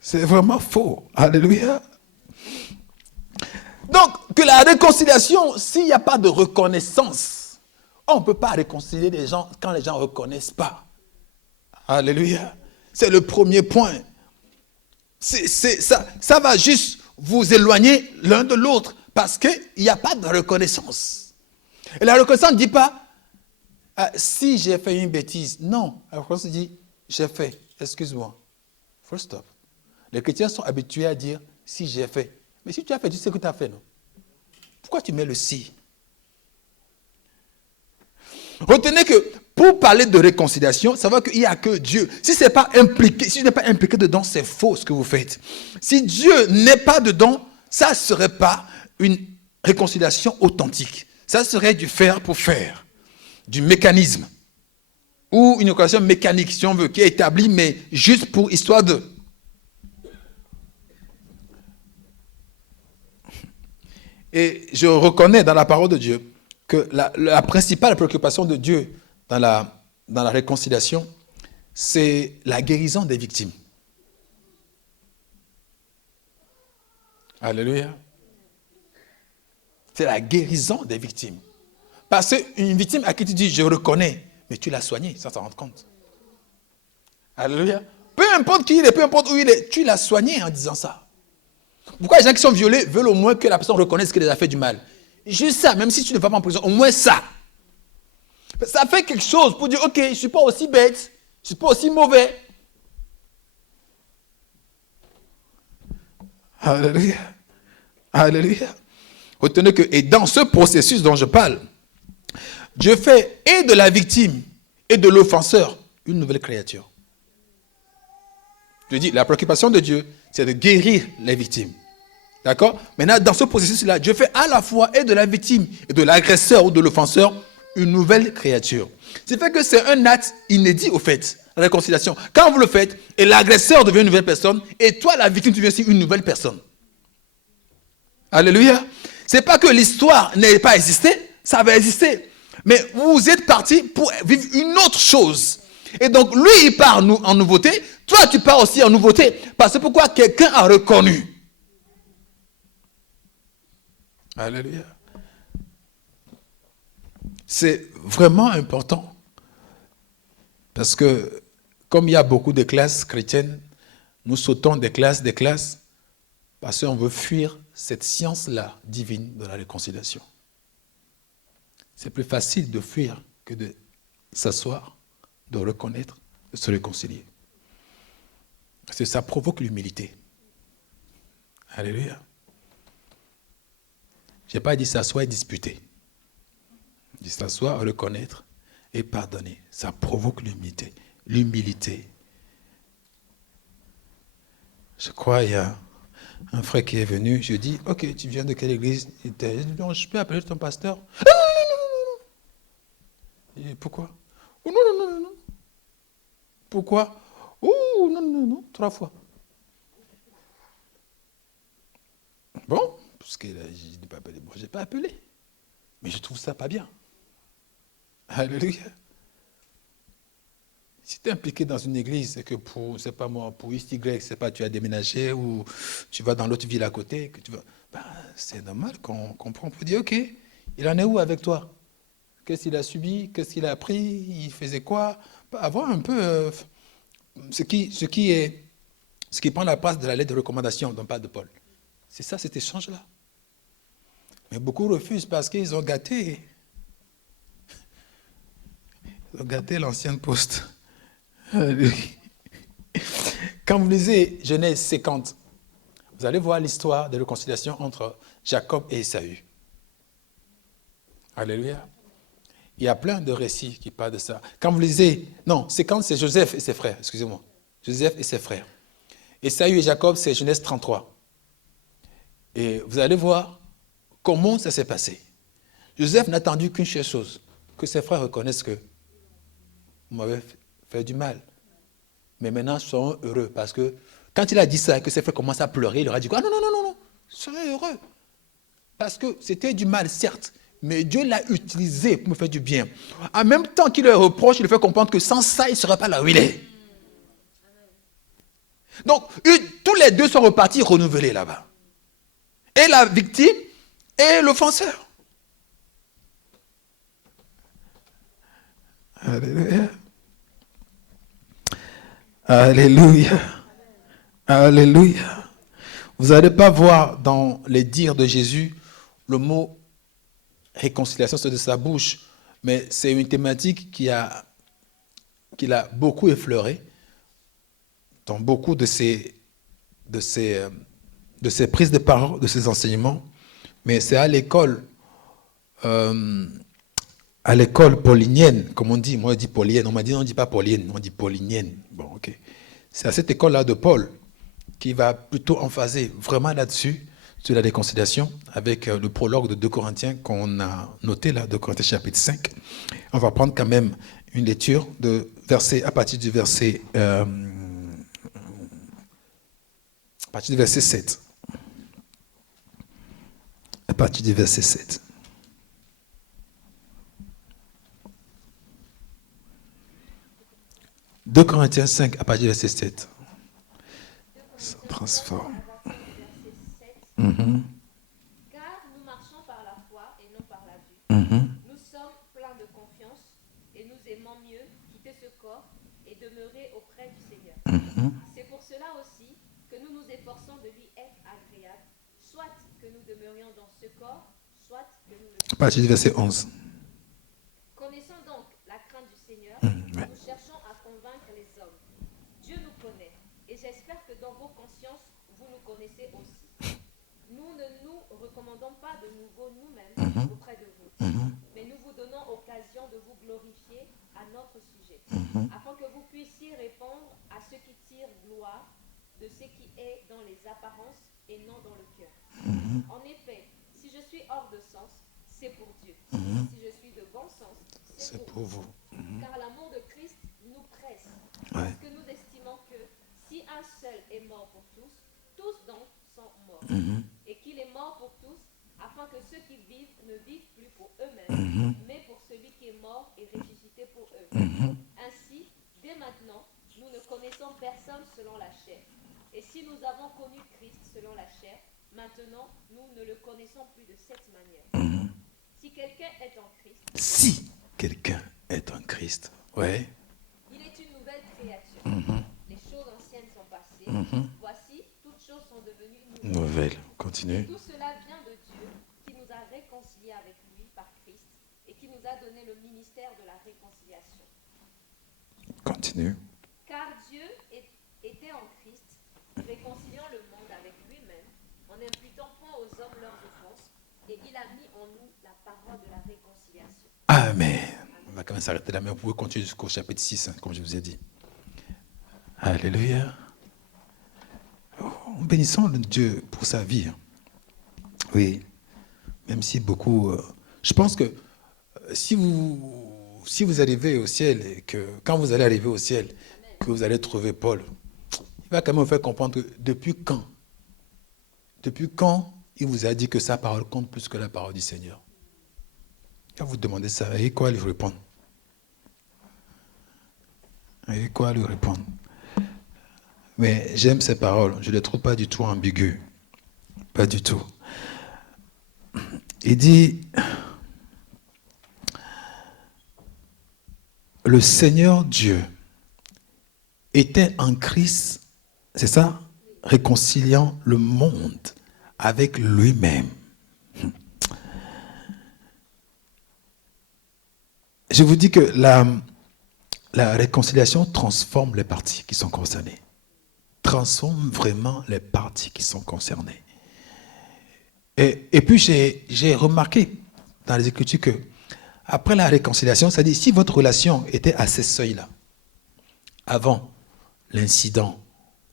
C'est vraiment faux. Alléluia. Donc, que la réconciliation, s'il n'y a pas de reconnaissance, on ne peut pas réconcilier les gens quand les gens ne reconnaissent pas. Alléluia. C'est le premier point. Ça va juste vous éloigner l'un de l'autre parce qu'il n'y a pas de reconnaissance. Et la reconnaissance ne dit pas, Ah, si j'ai fait une bêtise, non. Alors on se dit, j'ai fait, excuse-moi. Full stop. Les chrétiens sont habitués à dire, si j'ai fait. Mais si tu as fait, tu sais que tu as fait, non? Pourquoi tu mets le si? Retenez que pour parler de réconciliation, savoir qu'il n'y a que Dieu. Si ce n'est pas impliqué, si tu n'es pas impliqué dedans, c'est faux ce que vous faites. Si Dieu n'est pas dedans, ça ne serait pas une réconciliation authentique. Ça serait du faire pour faire, du mécanisme. Ou une réconciliation mécanique, si on veut, qui est établie, mais juste pour histoire de... Et je reconnais dans la parole de Dieu que la principale préoccupation de Dieu dans la réconciliation, c'est la guérison des victimes. Alléluia. C'est la guérison des victimes. Parce qu'une victime à qui tu dis, je reconnais, mais tu l'as soigné sans s'en rendre compte. Alléluia. Peu importe qui il est, peu importe où il est, tu l'as soigné en disant ça. Pourquoi les gens qui sont violés veulent au moins que la personne reconnaisse qu'elle a fait du mal? Juste ça, même si tu ne vas pas en prison, au moins ça. Ça fait quelque chose pour dire, ok, je ne suis pas aussi bête, je ne suis pas aussi mauvais. Alléluia. Alléluia. Retenez que, et dans ce processus dont je parle, Dieu fait et de la victime et de l'offenseur une nouvelle créature. Je dis, la préoccupation de Dieu, c'est de guérir les victimes. D'accord? Maintenant, dans ce processus-là, Dieu fait à la fois et de la victime et de l'agresseur ou de l'offenseur une nouvelle créature. C'est fait que c'est un acte inédit au fait, la réconciliation. Quand vous le faites, et l'agresseur devient une nouvelle personne, et toi, la victime, tu deviens aussi une nouvelle personne. Alléluia. C'est pas que l'histoire n'ait pas existé, ça va exister. Mais vous êtes partis pour vivre une autre chose. Et donc, lui, il part en nouveauté, toi, tu pars aussi en nouveauté. Parce que pourquoi quelqu'un a reconnu. Alléluia. C'est vraiment important. Parce que, comme il y a beaucoup de classes chrétiennes, nous sautons des classes, parce qu'on veut fuir cette science-là divine de la réconciliation. C'est plus facile de fuir que de s'asseoir, de reconnaître, de se réconcilier. Parce que ça provoque l'humilité. Alléluia. Je n'ai pas dit s'asseoir et disputer. Je dis s'asseoir, reconnaître et pardonner. Ça provoque l'humilité. L'humilité. Je crois qu'il y a un frère qui est venu. Je dis, ok, tu viens de quelle église? Il dit, non, je peux appeler ton pasteur? Ah, non, non, non, non, non. Et pourquoi? Oh, non, non, non, non. Pourquoi? Oh, non, non, non, 3 fois. Bon, parce que là, je n'ai pas appelé. Bon, je n'ai pas appelé. Mais je trouve ça pas bien. Alléluia. Si tu es impliqué dans une église et que c'est pas moi, pour X, Y, c'est pas tu as déménagé ou tu vas dans l'autre ville à côté, que tu vas, c'est normal qu'on comprend pour dire, ok, il en est où avec toi? Qu'est-ce qu'il a subi? Qu'est-ce qu'il a appris? Il faisait quoi? Avoir un peu ce qui prend la place de la lettre de recommandation dont parle de Paul. C'est ça, cet échange-là. Mais beaucoup refusent parce qu'ils ont gâté. Ils ont gâté l'ancienne poste. Quand vous lisez Genèse 50, vous allez voir l'histoire de réconciliation entre Jacob et Ésaü. Alléluia. Il y a plein de récits qui parlent de ça. Quand vous lisez, non, 50, c'est Joseph et ses frères, excusez-moi. Joseph et ses frères. Ésaü et Jacob, c'est Genèse 33. Et vous allez voir comment ça s'est passé. Joseph n'a attendu qu'une seule chose, que ses frères reconnaissent que vous m'avez fait du mal. Mais maintenant, soyons heureux. Parce que quand il a dit ça et que ses frères commencent à pleurer, il leur a dit quoi? Non, non, non, non, non, soyez heureux. Parce que c'était du mal, certes, mais Dieu l'a utilisé pour me faire du bien. En même temps qu'il leur reproche, il leur fait comprendre que sans ça, il ne serait pas là où il est. Donc, tous les deux sont repartis renouvelés là-bas. Et la victime et l'offenseur. Alléluia. Alléluia. Alléluia. Vous n'allez pas voir dans les dires de Jésus le mot réconciliation sur de sa bouche, Mais c'est une thématique qu'il a beaucoup effleurée dans beaucoup de ses prises de parole, de ses enseignements. Mais c'est euh, à l'école paulinienne, comme on dit. Moi, je dis paulienne. On m'a dit non, on ne dit pas paulienne, on dit paulinienne. Bon, ok. C'est à cette école-là de Paul qui va plutôt emphaser vraiment là-dessus, sur la réconciliation, avec le prologue de 2 Corinthiens qu'on a noté là, 2 Corinthiens chapitre 5. On va prendre quand même une lecture à partir du verset 7. À partir du verset 7. « 2 Corinthiens 5, à partir du verset 7. Ça transforme. Car nous marchons par la foi et non par la vue. Nous sommes pleins de confiance et nous aimons mieux quitter ce corps et demeurer auprès du Seigneur. C'est pour cela aussi que nous nous efforçons de lui être agréables, soit que nous demeurions dans ce corps, soit que nous le À partir du verset 11. Connaissons donc la crainte du Seigneur, ouais. nous cherchons à convaincre les hommes. Dieu nous connaît et j'espère que dans vos consciences, vous nous connaissez aussi. Nous ne nous recommandons pas de nouveau nous-mêmes auprès de vous, mais nous vous donnons occasion de vous glorifier à notre sujet, afin que vous puissiez répondre à ce qui tire gloire de ce qui est dans les apparences et non dans le cœur. En effet, si je suis hors de sens, c'est pour Dieu. Si je suis de bon sens, c'est pour vous. Car l'amour de Christ nous presse, parce que nous estimons que si un seul est mort pour tous, tous donc sont morts. Et qu'il est mort pour tous, afin que ceux qui vivent ne vivent plus pour eux-mêmes, mais pour celui qui est mort et ressuscité pour eux. Ainsi, dès maintenant, nous ne connaissons personne selon la chair. Et si nous avons connu Christ selon la chair, maintenant, nous ne le connaissons plus de cette manière. Si quelqu'un est en Christ, Si quelqu'un est en Christ, ouais. il est une nouvelle créature. Les choses anciennes sont passées. Voici, toutes choses sont devenues nouvelles. Nouvelle, continue. Tout cela vient de Dieu, qui nous a réconciliés avec lui par Christ et qui nous a donné le ministère de la réconciliation. Continue. Car Dieu était en Christ, réconciliant le monde avec lui-même, en n'imputant point aux hommes leurs offenses, et il a mis en nous la parole de la réconciliation. Amen. On va quand même s'arrêter là, mais vous pouvez continuer jusqu'au chapitre 6, comme je vous ai dit. Alléluia. Oh, bénissons le Dieu pour sa vie. Oui. Même si beaucoup... je pense que si vous arrivez au ciel, et que quand vous allez arriver au ciel, que vous allez trouver Paul, il va quand même vous faire comprendre que depuis quand il vous a dit que sa parole compte plus que la parole du Seigneur. Il va vous demander ça, et quoi lui répondre? Et quoi lui répondre? Mais j'aime ces paroles, je ne les trouve pas du tout ambiguës. Pas du tout. Il dit, le Seigneur Dieu était en Christ, c'est ça? Réconciliant le monde avec lui-même. Je vous dis que la réconciliation transforme les parties qui sont concernées. Transforme vraiment les parties qui sont concernées. Et puis j'ai remarqué dans les Écritures que après la réconciliation, c'est-à-dire si votre relation était à ce seuil-là, avant l'incident,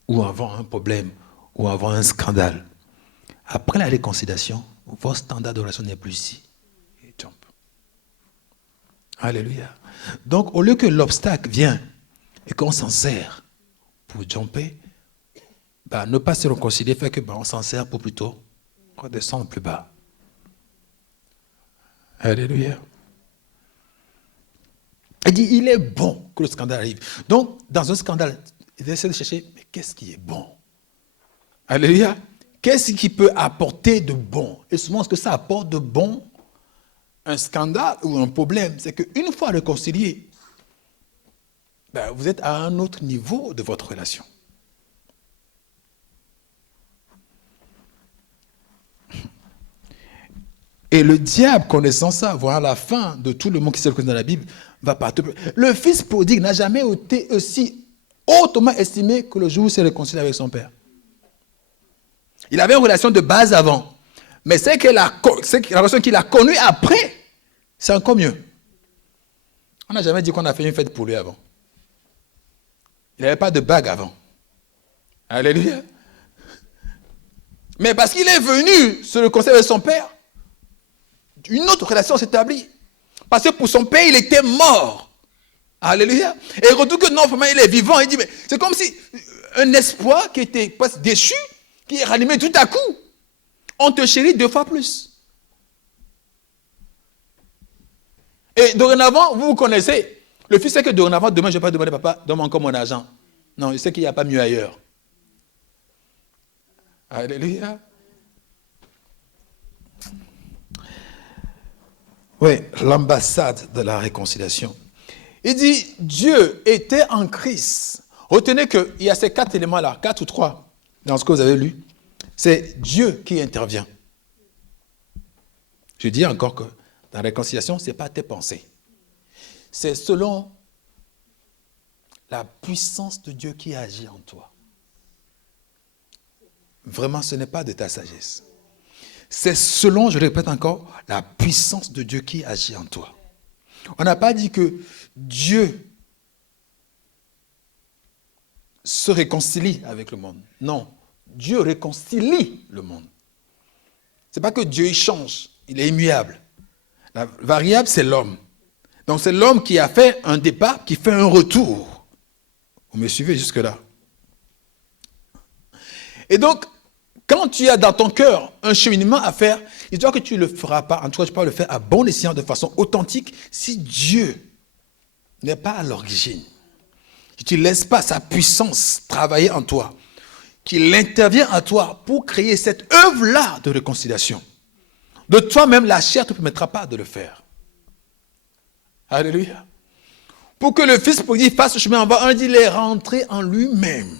ou avant un problème, ou avant un scandale, après la réconciliation, votre standard de relation n'est plus ici. Il jump. Alléluia. Donc, au lieu que l'obstacle vienne et qu'on s'en sert pour jumper, ne pas se réconcilier fait que on s'en sert pour plutôt redescendre plus bas. Alléluia. Il dit, il est bon que le scandale arrive. Donc, dans un scandale, il essaie de chercher, mais qu'est-ce qui est bon? Alléluia. Qu'est-ce qui peut apporter de bon? Et souvent, ce que ça apporte de bon, un scandale ou un problème, c'est qu'une fois réconcilié, vous êtes à un autre niveau de votre relation. Et le diable, connaissant ça, voyant la fin de tout le monde qui s'est reconnu dans la Bible, va partout. Le fils prodigue n'a jamais été aussi hautement estimé que le jour où il s'est réconcilié avec son père. Il avait une relation de base avant. Mais c'est que la relation qu'il a connue après, c'est encore mieux. On n'a jamais dit qu'on a fait une fête pour lui avant. Il n'avait pas de bague avant. Alléluia. Mais parce qu'il est venu se réconcilier avec son père, une autre relation s'établit. Parce que pour son père, il était mort. Alléluia. Et il retrouve que non, vraiment, il est vivant. Il dit, mais c'est comme si un espoir qui était presque déchu, qui est ranimé tout à coup. On te chérit 2 fois plus. Et dorénavant, vous connaissez. Le fils sait que dorénavant, demain, je ne vais pas demander, papa, donne-moi encore mon argent. Non, il sait qu'il n'y a pas mieux ailleurs. Alléluia. Oui, l'ambassade de la réconciliation. Il dit, Dieu était en Christ. Retenez qu'il y a ces 4 éléments-là, 4 ou 3, dans ce que vous avez lu. C'est Dieu qui intervient. Je dis encore que dans la réconciliation, ce n'est pas tes pensées. C'est selon la puissance de Dieu qui agit en toi. Vraiment, ce n'est pas de ta sagesse. C'est selon, je le répète encore, la puissance de Dieu qui agit en toi. On n'a pas dit que Dieu se réconcilie avec le monde. Non, Dieu réconcilie le monde. Ce n'est pas que Dieu il change, il est immuable. La variable, c'est l'homme. Donc c'est l'homme qui a fait un départ, qui fait un retour. Vous me suivez jusque-là? Et donc, quand tu as dans ton cœur un cheminement à faire, il doit que tu ne le feras pas, en tout cas tu peux le faire à bon escient, de façon authentique, si Dieu n'est pas à l'origine. Si tu ne laisses pas sa puissance travailler en toi, qu'il intervient en toi pour créer cette œuvre-là de réconciliation. De toi-même, la chair ne te permettra pas de le faire. Alléluia. Pour que le Fils prodigue fasse ce chemin en bas, il est rentré en lui-même.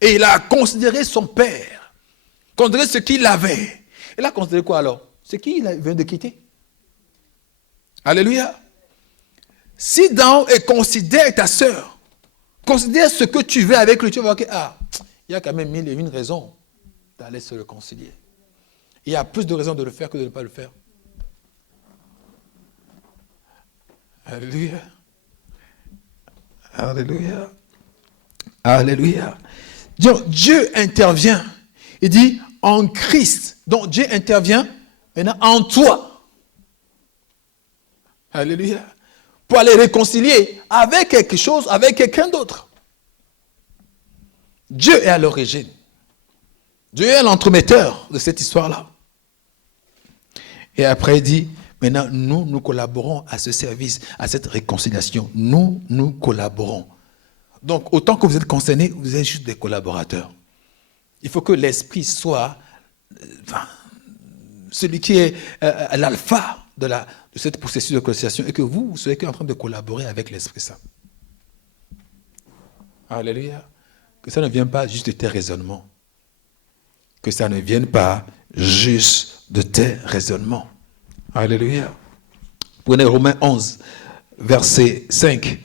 Et il a considéré son père, considéré ce qu'il avait. Il a considéré quoi alors? Ce qu'il vient de quitter. Alléluia. Si dans et considère ta sœur, considère ce que tu veux avec lui, tu vas voir que, il y a quand même 1001 raisons d'aller se réconcilier. Il y a plus de raisons de le faire que de ne pas le faire. Alléluia. Alléluia. Alléluia. Donc, Dieu intervient. Il dit en Christ. Donc, Dieu intervient maintenant en toi. Alléluia. Pour aller réconcilier avec quelque chose, avec quelqu'un d'autre. Dieu est à l'origine. Dieu est l'entremetteur de cette histoire-là. Et après, il dit, maintenant, nous collaborons à ce service, à cette réconciliation. Nous collaborons. Donc, autant que vous êtes concernés, vous êtes juste des collaborateurs. Il faut que l'esprit soit celui qui est l'alpha de cette processus de réconciliation et que vous soyez en train de collaborer avec l'Esprit Saint. Alléluia. Que ça ne vienne pas juste de tes raisonnements. Que ça ne vienne pas juste de tes raisonnements. Alléluia. Prenez Romains 11, verset 5.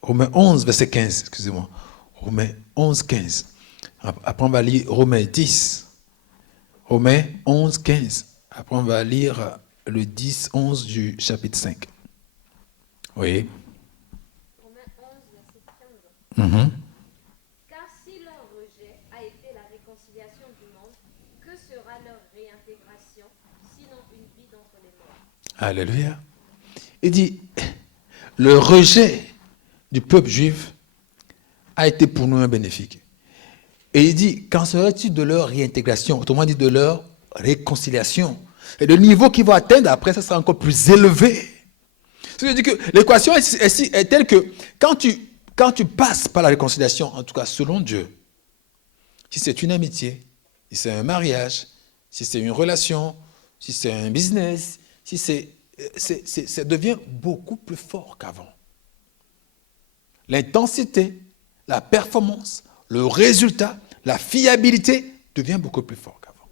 Romains 11, verset 15, excusez-moi. Romains 11, 15. Après, on va lire Romains 10. Romains 11, 15. Après, on va lire le 10, 11 du chapitre 5. Oui. Romains 11, verset 15. Car si leur rejet a été la réconciliation du monde, que sera leur réintégration, sinon une vie d'entre les morts? Alléluia. Il dit, le rejet du peuple juif a été pour nous un bénéfice. Et il dit, qu'en serait-il de leur réintégration, autrement dit de leur réconciliation? Et le niveau qu'ils vont atteindre après, ça sera encore plus élevé. C'est-à-dire que l'équation est telle que quand tu passes par la réconciliation, en tout cas selon Dieu, si c'est une amitié, si c'est un mariage, si c'est une relation, si c'est un business, si ça devient beaucoup plus fort qu'avant. L'intensité, la performance, le résultat, la fiabilité devient beaucoup plus fort qu'avant.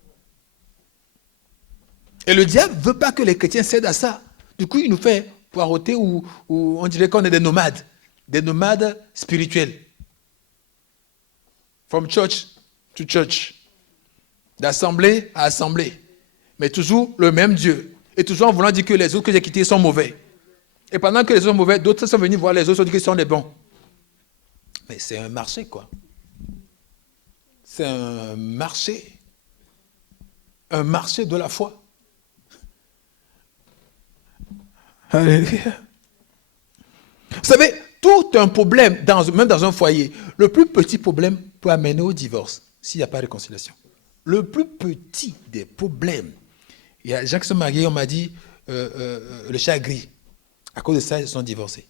Et le diable ne veut pas que les chrétiens cèdent à ça. Du coup, il nous fait poireauter ou on dirait qu'on est des nomades spirituels. From church to church. D'assemblée à assemblée. Mais toujours le même Dieu. Et toujours en voulant dire que les autres que j'ai quittés sont mauvais. Et pendant que les autres sont mauvais, d'autres sont venus voir les autres, ont dit qu'ils sont des bons. Mais c'est un marché, quoi. C'est un marché. Un marché de la foi. Alléluia. Vous savez, tout un problème, même dans un foyer, le plus petit problème peut amener au divorce s'il n'y a pas de réconciliation. Le plus petit des problèmes. Il y a des gens qui sont mariés, on m'a dit, le chat gris. À cause de ça, ils sont divorcés.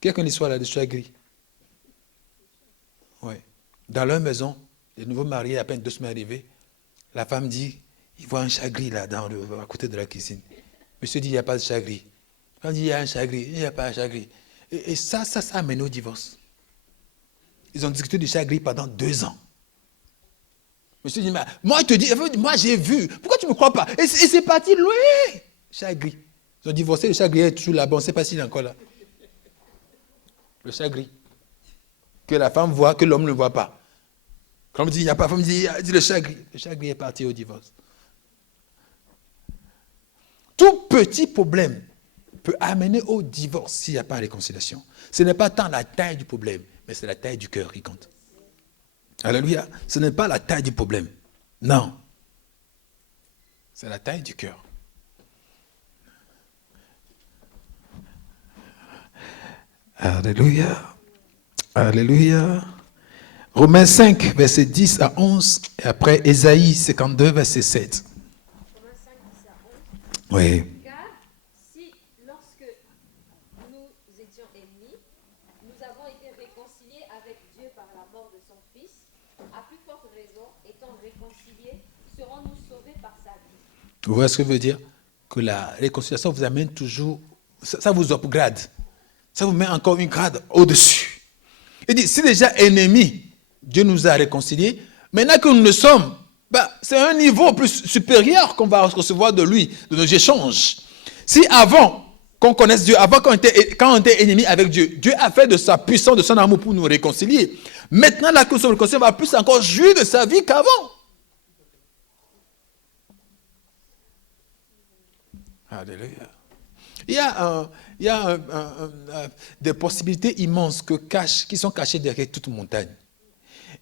Quelqu'un l'histoire là de chat gris. Oui. Dans leur maison, les nouveaux mariés, à peine 2 semaines arrivés, la femme dit, il voit un chat gris là, à côté de la cuisine. Monsieur dit, il n'y a pas de chat gris. On dit, il y a un chat gris, il n'y a pas un chat gris. Et ça a mené au divorce. Ils ont discuté du chat gris pendant 2 ans. Monsieur dit, moi je te dis, moi j'ai vu. Pourquoi tu ne me crois pas? Et c'est parti loin. Chat gris. Ils ont divorcé, le chat gris est toujours là-bas. On ne sait pas s'il est encore là. Le chat gris. Que la femme voit, que l'homme ne voit pas. Quand on dit, il n'y a pas, la femme dit le chat gris. Le chat gris est parti au divorce. Tout petit problème peut amener au divorce s'il n'y a pas de réconciliation. Ce n'est pas tant la taille du problème, mais c'est la taille du cœur qui compte. Alléluia. Ce n'est pas la taille du problème. Non. C'est la taille du cœur. Alléluia. Alléluia. Romains 5, verset 10 à 11. Et après, Ésaïe 52, verset 7. Romains 5, 10 à 11. Oui. Car si, lorsque nous étions ennemis, nous avons été réconciliés avec Dieu par la mort de son Fils, à plus forte raison, étant réconciliés, serons-nous sauvés par sa vie. Vous voyez ce que veut dire? Que la réconciliation vous amène toujours, ça vous upgrade. Ça vous met encore une grade au-dessus. Il dit, si déjà ennemis, Dieu nous a réconciliés, maintenant que nous le sommes, c'est un niveau plus supérieur qu'on va recevoir de lui, de nos échanges. Si avant qu'on connaisse Dieu, avant quand on était ennemis avec Dieu, Dieu a fait de sa puissance, de son amour pour nous réconcilier. Maintenant, là que nous sommes réconciliés, on va plus encore jouir de sa vie qu'avant. Alléluia. Il y a des possibilités immenses qui sont cachées derrière toute montagne.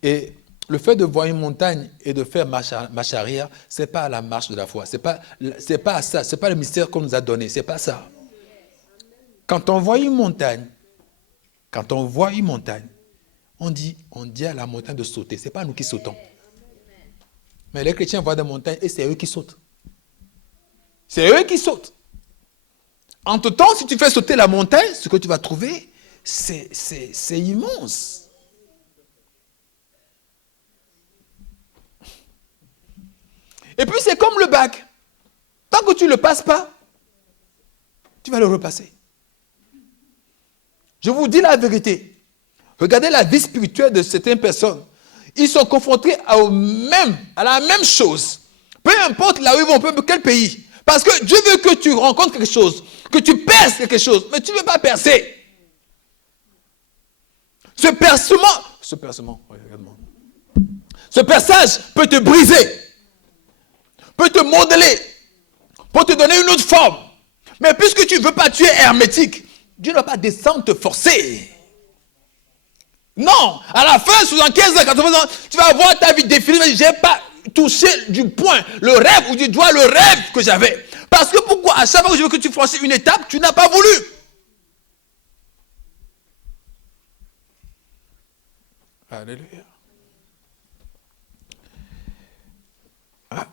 Et le fait de voir une montagne et de faire marche arrière, ce n'est pas la marche de la foi. Ce n'est pas ça. Ce n'est pas le mystère qu'on nous a donné. Ce n'est pas ça. Quand on voit une montagne, on dit à la montagne de sauter. Ce n'est pas nous qui sautons. Mais les chrétiens voient des montagnes et c'est eux qui sautent. C'est eux qui sautent. Entre-temps, si tu fais sauter la montagne, ce que tu vas trouver, c'est immense. Et puis c'est comme le bac. Tant que tu ne le passes pas, tu vas le repasser. Je vous dis la vérité. Regardez la vie spirituelle de certaines personnes. Ils sont confrontés à la même chose. Peu importe là où ils vont, peu importe quel pays. Parce que Dieu veut que tu rencontres quelque chose, que tu perces quelque chose, mais tu ne veux pas percer. Ce perçage peut te briser, peut te modeler, peut te donner une autre forme. Mais puisque tu ne veux pas, tu es hermétique, Dieu ne va pas descendre te forcer. Non, à la fin, 75 ans, 80 ans, tu vas voir ta vie défiler, mais je n'ai pas touché du poing, le rêve ou du doigt, le rêve que j'avais. Parce que pourquoi? À chaque fois que je veux que tu franchis une étape, tu n'as pas voulu. Alléluia. Ah.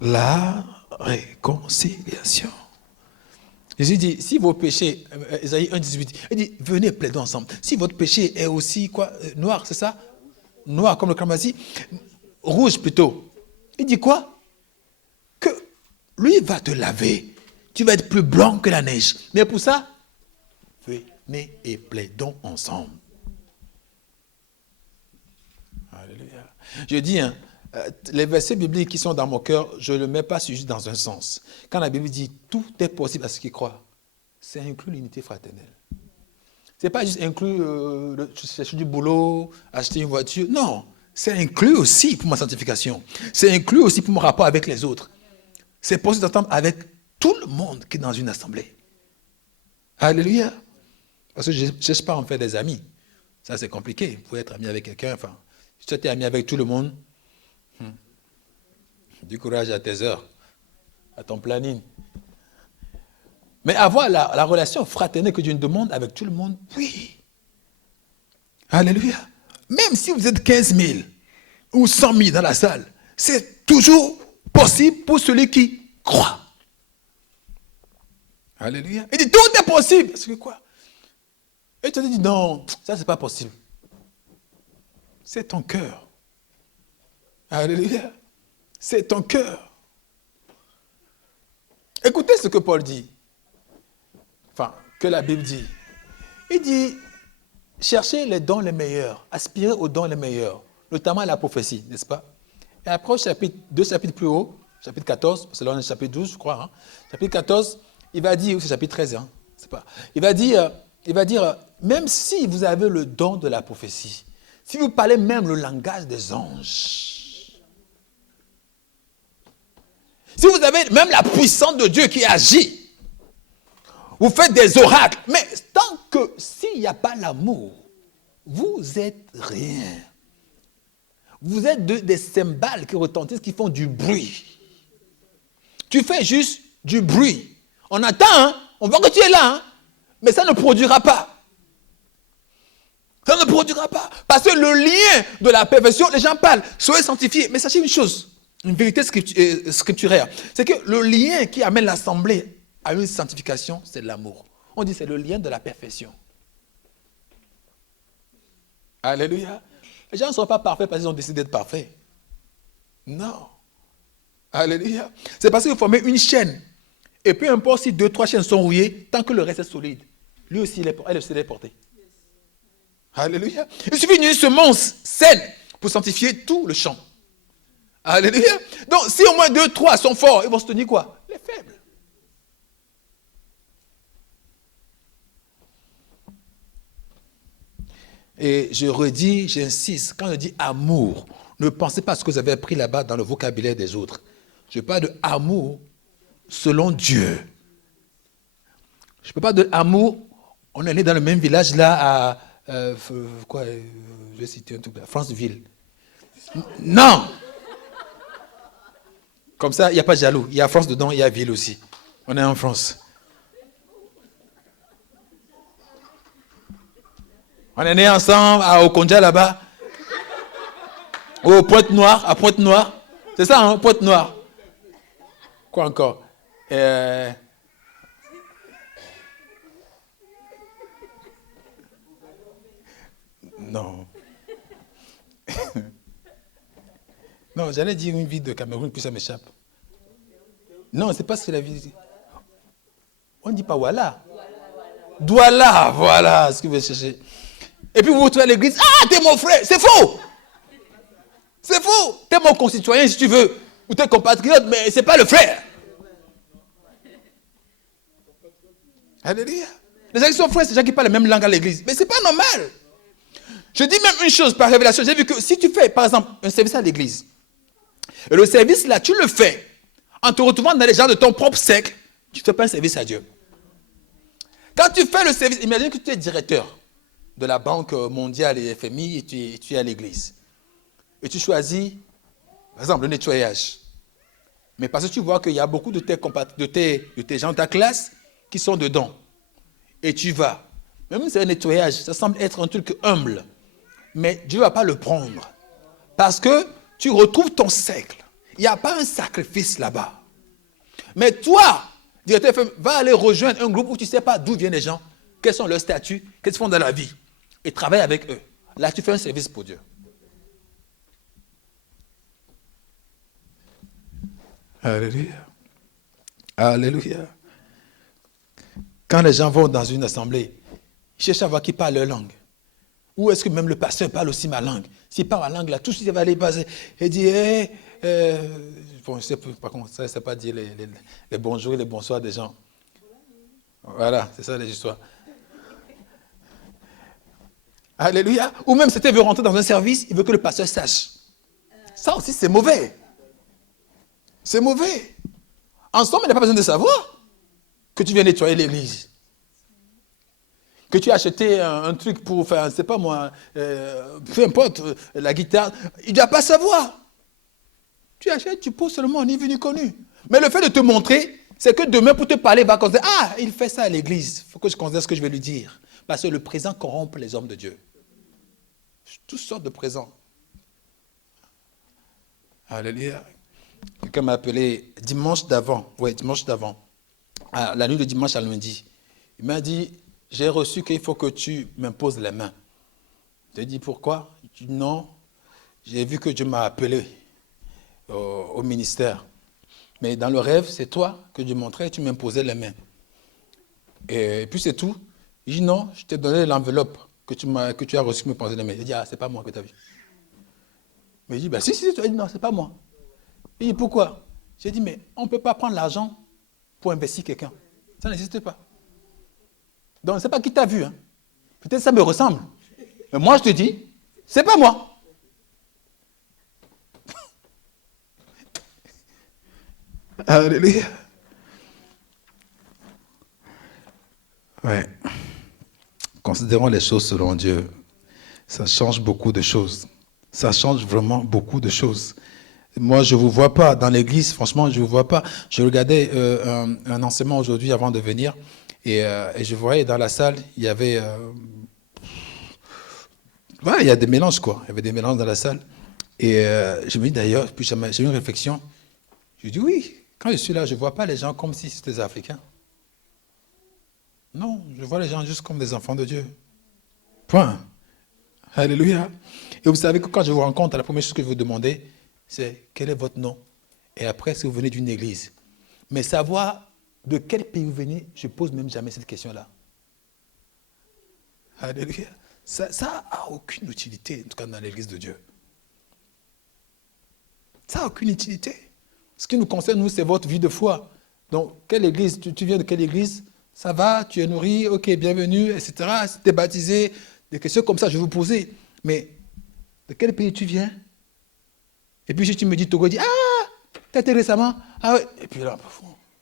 La réconciliation. Jésus dit, si vos péchés, Ésaïe 1,18, il dit, venez plaider ensemble. Si votre péché est aussi quoi, noir, c'est ça? Noir comme le cramoisi, rouge plutôt. Il dit quoi? Que lui va te laver. Tu vas être plus blanc que la neige. Mais pour ça, venez et plaidons ensemble. Alléluia. Je dis, Les versets bibliques qui sont dans mon cœur, je ne le mets pas juste dans un sens. Quand la Bible dit tout est possible à ceux qui croient, c'est inclus l'unité fraternelle. Ce n'est pas juste inclus chercher du boulot, acheter une voiture. Non, c'est inclus aussi pour ma sanctification. C'est inclus aussi pour mon rapport avec les autres. C'est possible d'entendre avec tout le monde qui est dans une assemblée. Alléluia. Parce que je ne cherche pas à en faire des amis. Ça, c'est compliqué. Vous pouvez être ami avec quelqu'un. Enfin, si tu es ami avec tout le monde, du courage à tes heures, à ton planning. Mais avoir la relation fraternelle que Dieu nous demande avec tout le monde, oui. Alléluia. Même si vous êtes 15 000 ou 100 000 dans la salle, c'est toujours possible pour celui qui croit. Alléluia. Il dit, tout est possible. Parce que quoi? Et tu te dis, non, ça c'est pas possible. C'est ton cœur. Alléluia. C'est ton cœur. Écoutez ce que Paul dit. Enfin, que la Bible dit. Il dit, cherchez les dons les meilleurs, aspirez aux dons les meilleurs, notamment à la prophétie, n'est-ce pas? Et après, deux chapitres plus haut, chapitre 14, c'est là on est chapitre 12, je crois, hein, chapitre 14, il va dire, ou c'est chapitre 13, hein, c'est pas, il va dire, même si vous avez le don de la prophétie, si vous parlez même le langage des anges, si vous avez même la puissance de Dieu qui agit, vous faites des oracles, mais tant que s'il n'y a pas l'amour, vous êtes rien. Vous êtes des cymbales qui retentissent, qui font du bruit. Tu fais juste du bruit. On attend, hein? On voit que tu es là, hein? Mais ça ne produira pas. Ça ne produira pas. Parce que le lien de la perfection, les gens parlent, soyez sanctifiés. Mais sachez une chose, une vérité scripturaire, c'est que le lien qui amène l'assemblée à une sanctification, c'est l'amour. On dit c'est le lien de la perfection. Alléluia. Les gens ne sont pas parfaits parce qu'ils ont décidé d'être parfaits. Non. Alléluia. C'est parce que vous formez une chaîne. Et peu importe si 2-3 chaînes sont rouillées, tant que le reste est solide, lui aussi, elle aussi est portée. Alléluia. Il suffit d'une semence saine pour sanctifier tout le champ. Alléluia. Donc, si au moins 2-3 sont forts, ils vont se tenir quoi? Les faibles. Et je redis, j'insiste, quand je dis amour, ne pensez pas à ce que vous avez appris là-bas dans le vocabulaire des autres. Je parle de amour selon Dieu. Je ne parle pas de amour, on est né dans le même village là à, je vais citer un truc là, Franceville. Non. Comme ça, il n'y a pas de jaloux. Il y a France dedans, il y a ville aussi. On est en France. On est nés ensemble à Okonja là-bas. Au Pointe-Noire, à Pointe-Noire. C'est ça, hein, Pointe-Noire. Quoi encore? Non. Non, j'allais dire une ville de Cameroun, puis ça m'échappe. Non, c'est pas ce que la ville. On ne dit pas voilà. Douala, voilà ce que vous cherchez. Et puis vous vous retrouvez à l'église, ah, t'es mon frère, c'est faux. C'est faux. T'es mon concitoyen si tu veux, ou t'es compatriote, mais c'est pas le frère. Alléluia. Les gens qui sont frères, c'est les gens qui parlent la même langue à l'église. Mais c'est pas normal. Je dis même une chose par révélation. J'ai vu que si tu fais, par exemple, un service à l'église, et le service là, tu le fais en te retrouvant dans les gens de ton propre cercle, tu ne fais pas un service à Dieu. Quand tu fais le service, imagine que tu es directeur de la Banque mondiale et FMI et tu es à l'église. Et tu choisis, par exemple, le nettoyage. Mais parce que tu vois qu'il y a beaucoup de tes gens de ta classe qui sont dedans. Et tu vas. Même si c'est un nettoyage, ça semble être un truc humble. Mais Dieu ne va pas le prendre. Parce que tu retrouves ton cercle. Il n'y a pas un sacrifice là-bas. Mais toi, directeur FM, va aller rejoindre un groupe où tu ne sais pas d'où viennent les gens, quels sont leurs statuts, qu'est-ce qu'ils font dans la vie. Et travaille avec eux. Là, tu fais un service pour Dieu. Alléluia. Alléluia. Quand les gens vont dans une assemblée, ils cherchent à voir qui parle leur langue. Ou est-ce que même le pasteur parle aussi ma langue? S'il parle ma langue, là, tout ce qui va aller passer. Il dit, bon, je ne sais pas comment ça, c'est pas dire les bonjours et les bonsoirs des gens. Voilà, c'est ça les histoires. Alléluia. Ou même c'était veut rentrer dans un service, il veut que le pasteur sache. Ça aussi, c'est mauvais. C'est mauvais. En somme, il n'a pas besoin de savoir que tu viens nettoyer l'église. Que tu as acheté un truc pour faire, je ne sais pas moi, peu importe, la guitare. Il ne doit pas savoir. Tu achètes, tu poses seulement, ni vu ni connu. Mais le fait de te montrer, c'est que demain, pour te parler, il va considérer, ah, il fait ça à l'église. Il faut que je considère ce que je vais lui dire. Parce que le présent corrompt les hommes de Dieu. Toutes sortes de présents. Alléluia. Quelqu'un m'a appelé dimanche d'avant. Oui, dimanche d'avant. La nuit de dimanche à lundi. Il m'a dit, j'ai reçu qu'il faut que tu m'imposes les mains. Je lui ai dit, pourquoi? Il dit, non, j'ai vu que Dieu m'a appelé au ministère. Mais dans le rêve, c'est toi que Dieu montrait et tu m'imposais les mains. Et puis c'est tout. Il dit, non, je t'ai donné l'enveloppe que tu as reçue, me poser les mains. Il dit, ah, c'est pas moi que tu as vu. Mais il dit, ben si, tu as dit, non, c'est pas moi. Il dit, pourquoi? J'ai dit, mais on ne peut pas prendre l'argent pour investir quelqu'un. Ça n'existe pas. Donc, ce n'est pas qui t'a vu. Hein. Peut-être ça me ressemble. Mais moi, je te dis, c'est pas moi. Alléluia. Ouais. Considérons les choses selon Dieu. Ça change beaucoup de choses. Ça change vraiment beaucoup de choses. Moi, je ne vous vois pas dans l'église, franchement, je ne vous vois pas. Je regardais un enseignement aujourd'hui avant de venir et je voyais dans la salle, il y avait... il y a des mélanges, quoi. Il y avait des mélanges dans la salle. Et je me dis d'ailleurs, puis j'ai eu une réflexion. Je dis oui, quand je suis là, je ne vois pas les gens comme si c'était des Africains. Non, je vois les gens juste comme des enfants de Dieu. Point. Alléluia. Et vous savez que quand je vous rencontre, la première chose que je vous demandez, c'est quel est votre nom? Et après, si vous venez d'une église. Mais savoir de quel pays vous venez, je ne pose même jamais cette question-là. Alléluia. Ça n'a aucune utilité, en tout cas dans l'église de Dieu. Ça n'a aucune utilité. Ce qui nous concerne, nous, c'est votre vie de foi. Donc, quelle église? Tu viens de quelle église? Ça va, tu es nourri, ok, bienvenue, etc. Si tu es baptisé, des questions comme ça, je vais vous poser. Mais de quel pays tu viens? Et puis si tu me dis Togo, dis, ah, t'as été récemment? Ah ouais. Et puis là,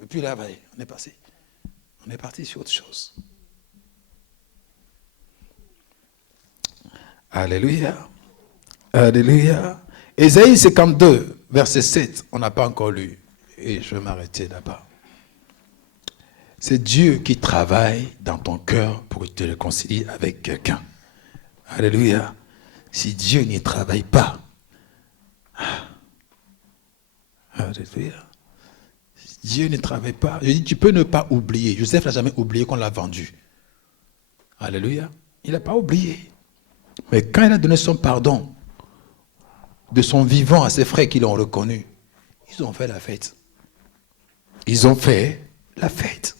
on est passé. On est parti sur autre chose. Alléluia. Alléluia. Ésaïe 52, verset 7, on n'a pas encore lu. Et je vais m'arrêter là-bas. C'est Dieu qui travaille dans ton cœur pour te réconcilier avec quelqu'un. Alléluia. Si Dieu n'y travaille pas, alléluia. Si Dieu ne travaille pas, je dis, tu peux ne pas oublier. Joseph n'a jamais oublié qu'on l'a vendu. Alléluia. Il n'a pas oublié. Mais quand il a donné son pardon de son vivant à ses frères qui l'ont reconnu, ils ont fait la fête. Ils ont fait la fête.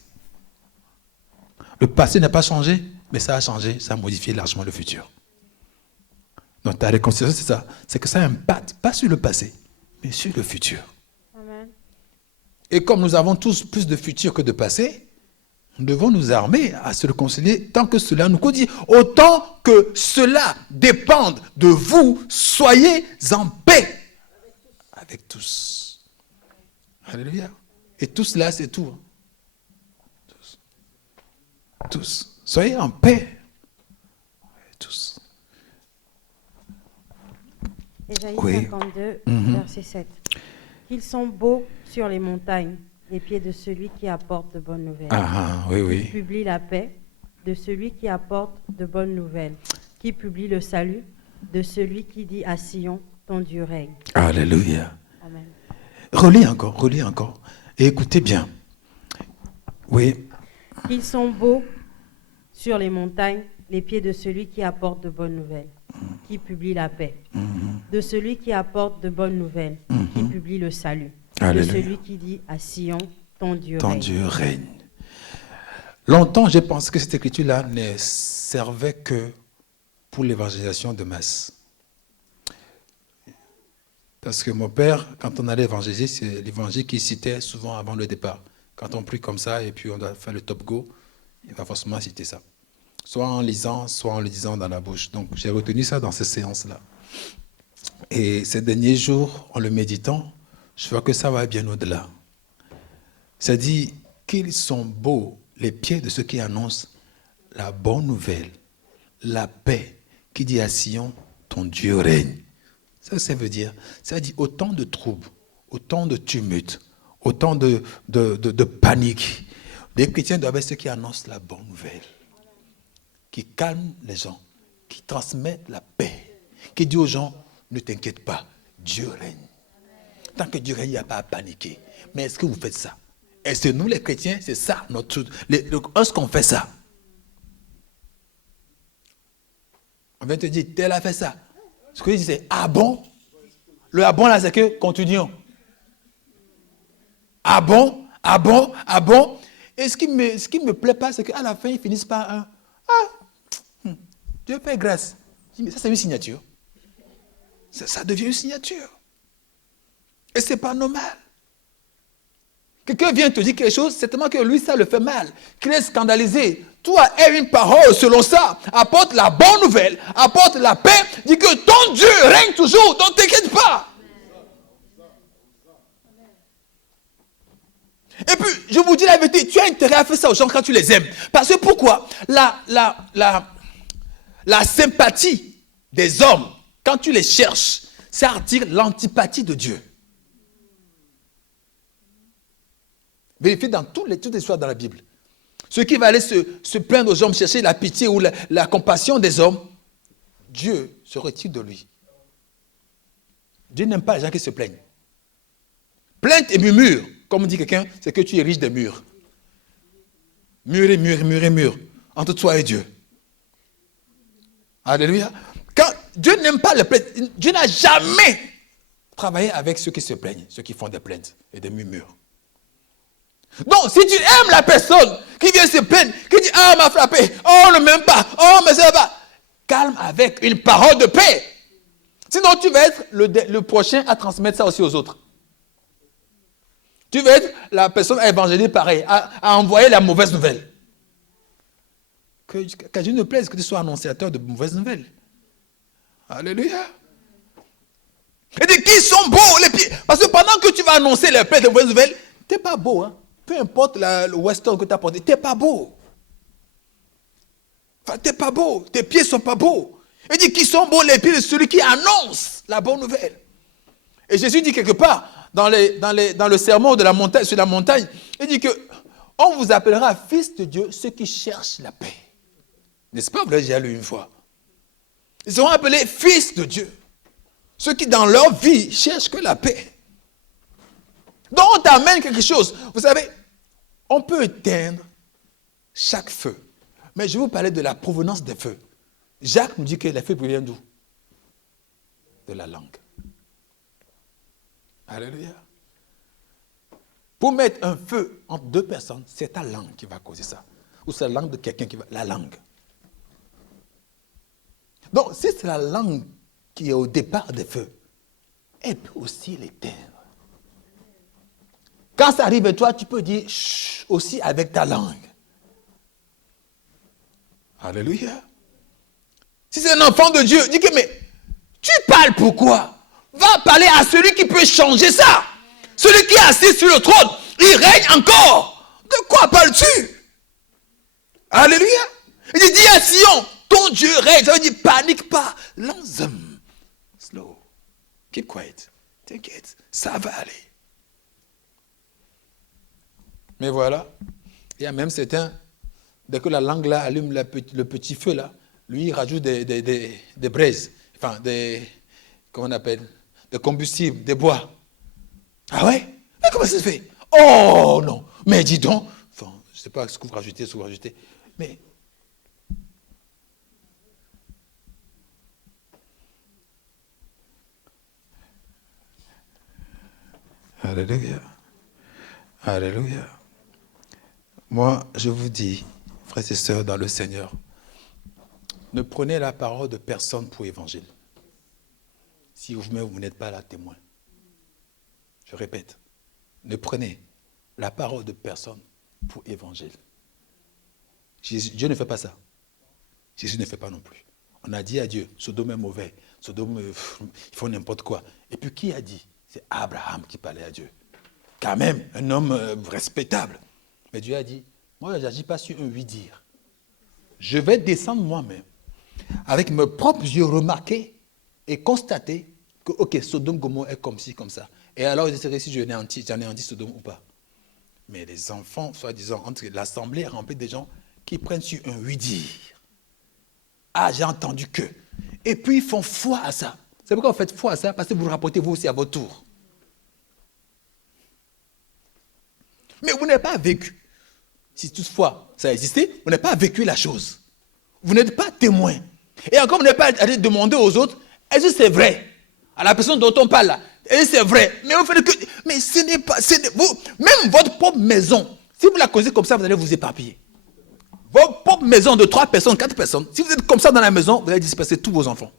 Le passé n'a pas changé, mais ça a changé, ça a modifié largement le futur. Donc ta réconciliation, c'est ça. C'est que ça impacte, pas sur le passé, mais sur le futur. Amen. Et comme nous avons tous plus de futur que de passé, nous devons nous armer à se réconcilier tant que cela nous conduit. Autant que cela dépende de vous, soyez en paix avec tous. Alléluia. Et tous là, c'est tout. Tous. Soyez en paix. Tous. Ésaïe Oui. 52, verset 7. Qu'ils sont beaux sur les montagnes, les pieds de celui qui apporte de bonnes nouvelles. Oui, Qui oui. publie la paix, de celui qui apporte de bonnes nouvelles. Qui publie le salut, de celui qui dit à Sion, ton Dieu règne. Alléluia. Amen. Relis encore. Et écoutez bien. Oui. Qu'ils sont beaux sur les montagnes, les pieds de celui qui apporte de bonnes nouvelles, qui publie la paix, de celui qui apporte de bonnes nouvelles, qui publie le salut, Alléluia. de celui qui dit à Sion, ton Dieu Ton règne. Dieu règne. Longtemps, j'ai pensé que cette écriture-là ne servait que pour l'évangélisation de masse. Parce que mon père, quand on allait évangéliser, c'est l'évangile qu'il citait souvent avant le départ. Quand on prie comme ça et puis on doit faire le top go, il va forcément citer ça. Soit en lisant, soit en le disant dans la bouche. Donc j'ai retenu ça dans ces séances-là. Et ces derniers jours, en le méditant, je vois que ça va bien au-delà. Ça dit qu'ils sont beaux les pieds de ceux qui annoncent la bonne nouvelle, la paix, qui dit à Sion, ton Dieu règne. Ça veut dire, ça dit autant de troubles, autant de tumultes, autant de panique. Les chrétiens doivent être ceux qui annoncent la bonne nouvelle, qui calment les gens, qui transmettent la paix, qui dit aux gens, ne t'inquiète pas, Dieu règne. Tant que Dieu règne, il n'y a pas à paniquer. Mais est-ce que vous faites ça? Est-ce que nous, les chrétiens, c'est ça notre... Est-ce qu'on fait ça? On vient te dire, tel a fait ça. Ce que je dis, c'est, ah bon? Le ah bon, là, c'est que, continuons. Ah bon? Ah bon? Ah bon? Et ce qui me plaît pas, c'est qu'à la fin, ils finissent par un, Dieu fait grâce. Je dis, mais ça, c'est une signature. Ça devient une signature. Et ce n'est pas normal. Quelqu'un vient te dire quelque chose, c'est tellement que lui, ça le fait mal, qu'il est scandalisé. Toi, aie une parole selon ça. Apporte la bonne nouvelle, apporte la paix. Dis que ton Dieu règne toujours, donc ne t'inquiète pas. Et puis, je vous dis la vérité, tu as intérêt à faire ça aux gens quand tu les aimes. Parce que pourquoi? La sympathie des hommes, quand tu les cherches, ça attire l'antipathie de Dieu. Vérifiez dans toutes les histoires dans la Bible. Ceux qui va aller se plaindre aux hommes, chercher la pitié ou la compassion des hommes, Dieu se retire de lui. Dieu n'aime pas les gens qui se plaignent. Plainte et murmure, comme dit quelqu'un, c'est que tu ériges des murs. Mur et mur, mur et mur, entre toi et Dieu. Alléluia. Quand Dieu n'aime pas les plaintes, Dieu n'a jamais travaillé avec ceux qui se plaignent, ceux qui font des plaintes et des murmures. Donc, si tu aimes la personne qui vient se plaindre, qui dit, ah, on m'a frappé, oh, on ne m'aime pas, oh, mais ça va pas. Calme avec une parole de paix. Sinon, tu vas être le prochain à transmettre ça aussi aux autres. Tu vas être la personne à évangéliser pareil, à envoyer la mauvaise nouvelle. Que Dieu ne plaise que tu sois annonciateur de mauvaises nouvelles. Alléluia. Et dit, qui sont beaux les pieds? Parce que pendant que tu vas annoncer les paix de mauvaises nouvelles, tu n'es pas beau, hein. Peu importe le western que tu as porté, tu n'es pas beau. Enfin, tu n'es pas beau. Tes pieds ne sont pas beaux. Il dit qu'ils sont beaux les pieds de celui qui annonce la bonne nouvelle. Et Jésus dit quelque part, dans le sermon de la montagne, sur la montagne, il dit que on vous appellera fils de Dieu, ceux qui cherchent la paix. N'est-ce pas? Vous l'avez déjà lu une fois. Ils seront appelés fils de Dieu. Ceux qui dans leur vie cherchent que la paix. Donc on t'amène quelque chose. Vous savez, on peut éteindre chaque feu. Mais je vais vous parler de la provenance des feux. Jacques nous dit que les feux viennent d'où? De la langue. Alléluia. Pour mettre un feu entre deux personnes, c'est ta langue qui va causer ça. Ou c'est la langue de quelqu'un qui va... La langue. Donc, si c'est la langue qui est au départ des feux, elle peut aussi l'éteindre. Quand ça arrive à toi, tu peux dire chut aussi avec ta langue. Alléluia. Si c'est un enfant de Dieu, dis que mais tu parles pourquoi? Va parler à celui qui peut changer ça. Celui qui est assis sur le trône, il règne encore. De quoi parles-tu? Alléluia. Il dit, dis à Sion, ton Dieu règne. Ça veut dire, panique pas. Lance-them. Slow. Keep quiet. T'inquiète. Ça va aller. Mais voilà. Il y a même certains, dès que la langue là allume le petit feu là, lui il rajoute des braises. Enfin, comment on appelle? Des combustibles, des bois. Ah ouais? Mais comment ça se fait? Oh non! Mais dis donc, enfin, je ne sais pas ce que vous rajoutez, mais... Alléluia. Alléluia. Moi, je vous dis, frères et sœurs dans le Seigneur, Ne prenez la parole de personne pour évangile. Si vous-même, vous n'êtes pas là témoin. Je répète, ne prenez la parole de personne pour évangile. Dieu ne fait pas ça. Jésus ne fait pas non plus. On a dit à Dieu, Sodome est mauvais, Sodome, ils font n'importe quoi. Et puis qui a dit? C'est Abraham qui parlait à Dieu. Quand même, un homme respectable. Mais Dieu a dit, moi je n'agis pas sur un oui-dire. Je vais descendre moi-même, avec mes propres yeux remarquer et constater que, ok, Sodome, Gomorrhe est comme ci, comme ça. Et alors, je dirais si j'en ai anti Sodome ou pas. Mais les enfants, soi-disant, entre l'assemblée est remplie de gens qui prennent sur un oui-dire. Ah, j'ai entendu que. Et puis, ils font foi à ça. C'est pourquoi vous faites foi à ça, parce que vous le rapportez vous aussi à votre tour. Mais vous n'avez pas vécu. Si toutefois ça a existé, vous n'avez pas vécu la chose. Vous n'êtes pas témoin. Et encore, vous n'avez pas allé demander aux autres, est-ce que c'est vrai? À la personne dont on parle là, est-ce que c'est vrai? Mais vous faites que. Mais ce n'est pas. Même votre propre maison, si vous la connaissez comme ça, vous allez vous éparpiller. Votre propre maison de 3 personnes, 4 personnes, si vous êtes comme ça dans la maison, vous allez disperser tous vos enfants.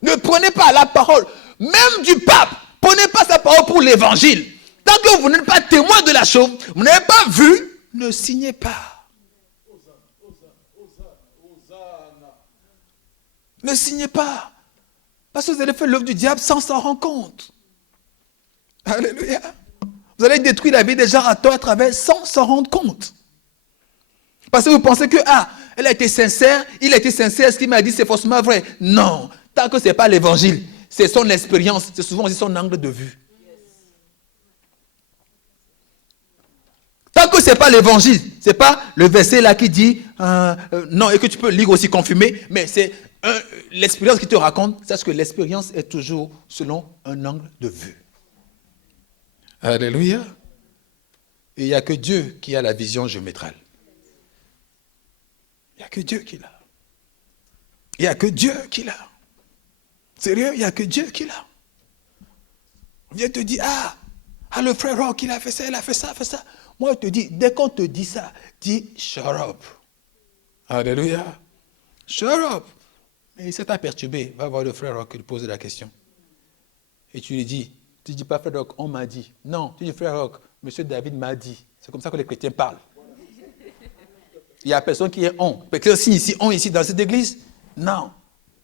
Ne prenez pas la parole, même du pape. Prenez pas sa parole pour l'évangile. Tant que vous n'êtes pas témoin de la chose, vous n'avez pas vu, ne signez pas. Ne signez pas. Parce que vous allez faire l'œuvre du diable sans s'en rendre compte. Alléluia. Vous allez détruire la vie des gens à tort à travers sans s'en rendre compte. Parce que vous pensez que, elle a été sincère, il a été sincère, ce qu'il m'a dit c'est forcément vrai. Non. Tant que ce n'est pas l'évangile, c'est son expérience, c'est souvent aussi son angle de vue. Tant que ce n'est pas l'évangile, ce n'est pas le verset là qui dit, non, et que tu peux lire aussi confirmer, mais c'est l'expérience qui te raconte, sache que l'expérience est toujours selon un angle de vue. Alléluia. Et il n'y a que Dieu qui a la vision géométrale. Il n'y a que Dieu qui l'a. Il n'y a que Dieu qui l'a. Sérieux, il n'y a que Dieu qui l'a. On vient te dire, le frère Rock, il a fait ça, il a fait ça, fait ça. Moi, je te dis, dès qu'on te dit ça, dis, shut up. Alléluia. Shut up. Mais ça t'a perturbé. Va voir le frère Rock, lui pose la question. Et tu lui dis, tu ne dis pas frère Rock, on m'a dit. Non, tu dis frère Rock, monsieur David m'a dit. C'est comme ça que les chrétiens parlent. Il n'y a personne qui est on. Quelqu'un signe ici, on ici dans cette église? Non.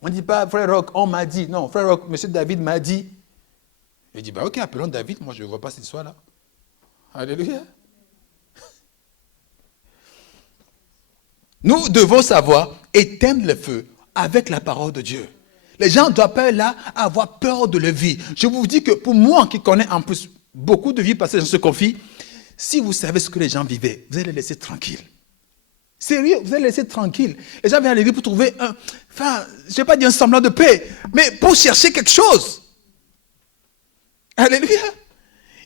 On ne dit pas frère Rock, on m'a dit. Non, frère Rock, monsieur David m'a dit. Je dis, ok, appelons David. Moi, je ne vois pas cette histoire-là. Alléluia. Nous devons savoir éteindre le feu avec la parole de Dieu. Les gens doivent pas là avoir peur de leur vie. Je vous dis que pour moi qui connais en plus beaucoup de vie parce que je se confie, si vous savez ce que les gens vivaient, vous allez les laisser tranquilles. Sérieux, vous allez les laisser tranquilles. Les gens viennent à l'église pour trouver je ne vais pas dire un semblant de paix, mais pour chercher quelque chose. Alléluia.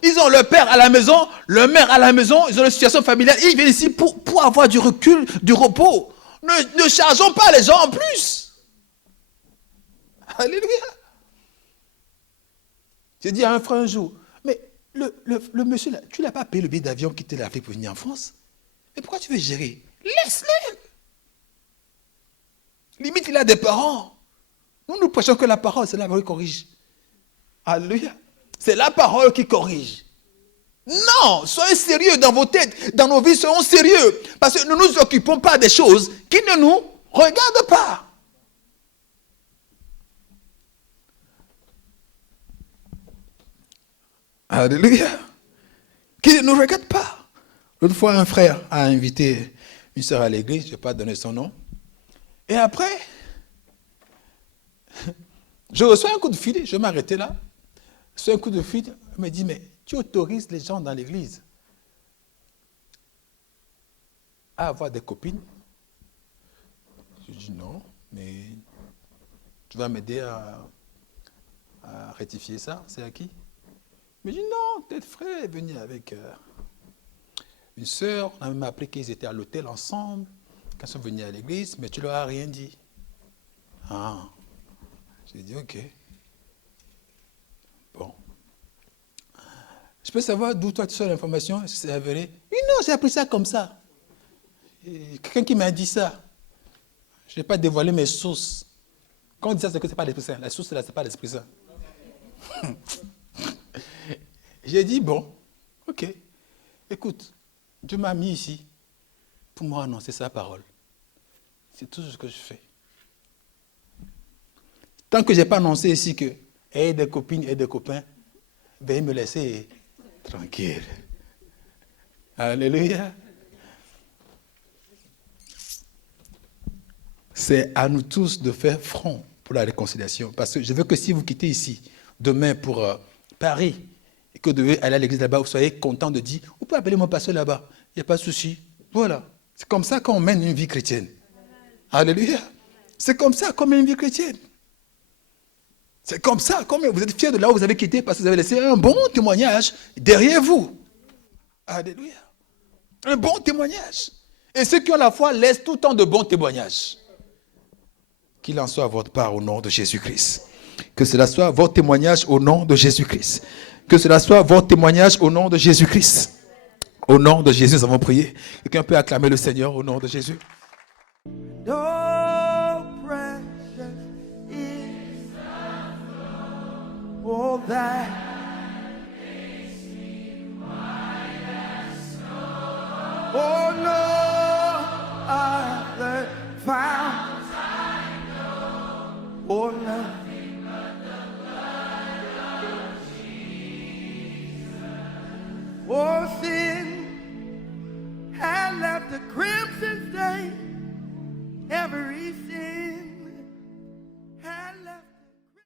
Ils ont leur père à la maison, leur mère à la maison, ils ont une situation familiale. Ils viennent ici pour avoir du recul, du repos. Ne chargeons pas les gens en plus. Alléluia. J'ai dit à un frère un jour, mais le monsieur, là, tu ne l'as pas payé le billet d'avion qui t'a fait pour venir en France? Mais pourquoi tu veux gérer? Laisse-le. Limite, il a des parents. Nous prêchons que la parole, c'est la parole qui corrige. Alléluia. C'est la parole qui corrige. Non, soyez sérieux dans vos têtes, dans nos vies, soyons sérieux. Parce que nous ne nous occupons pas des choses qui ne nous regardent pas. Alléluia. Qui ne nous regarde pas. L'autre fois, un frère a invité une sœur à l'église, je ne vais pas donner son nom. Et après, je reçois un coup de fil, je vais m'arrêter là. Je reçois un coup de fil, elle me dit, mais tu autorises les gens dans l'église à avoir des copines? Je dis non, mais tu vas m'aider à rectifier ça. C'est à qui? Mais je dis non, tel frère est venu avec une sœur, on a même appris qu'ils étaient à l'hôtel ensemble, quand ils sont venus à l'église, mais tu leur as rien dit. J'ai dit ok. Bon. Je peux savoir d'où toi tu sors l'information, si c'est avéré? Oui, non, j'ai appris ça comme ça. quelqu'un qui m'a dit ça. Je n'ai pas dévoilé mes sources. Quand on dit ça, c'est que ce n'est pas l'Esprit Saint. La source, là, ce n'est pas l'Esprit Saint. J'ai dit, bon, ok, écoute, Dieu m'a mis ici pour moi annoncer sa parole. C'est tout ce que je fais. Tant que je n'ai pas annoncé ici que ayez des copines et des copains, veuillez me laisser tranquille. Alléluia. C'est à nous tous de faire front pour la réconciliation. Parce que je veux que si vous quittez ici, demain pour Paris, et que vous devez aller à l'église là-bas, vous soyez content de dire, vous pouvez appeler mon pasteur là-bas, il n'y a pas de souci. Voilà. C'est comme ça qu'on mène une vie chrétienne. Alléluia. C'est comme ça qu'on mène une vie chrétienne. C'est comme ça, comme vous êtes fiers de là où vous avez quitté parce que vous avez laissé un bon témoignage derrière vous. Alléluia. Un bon témoignage. Et ceux qui ont la foi laissent tout le temps de bons témoignages. Qu'il en soit à votre part au nom de Jésus-Christ. Que cela soit votre témoignage au nom de Jésus-Christ. Que cela soit votre témoignage au nom de Jésus-Christ. Au nom de Jésus, nous avons prié. Quelqu'un peut acclamer le Seigneur au nom de Jésus. Oh, precious is all that oh no other found oh nothing but the blood of Jesus. Oh, sin had left a crimson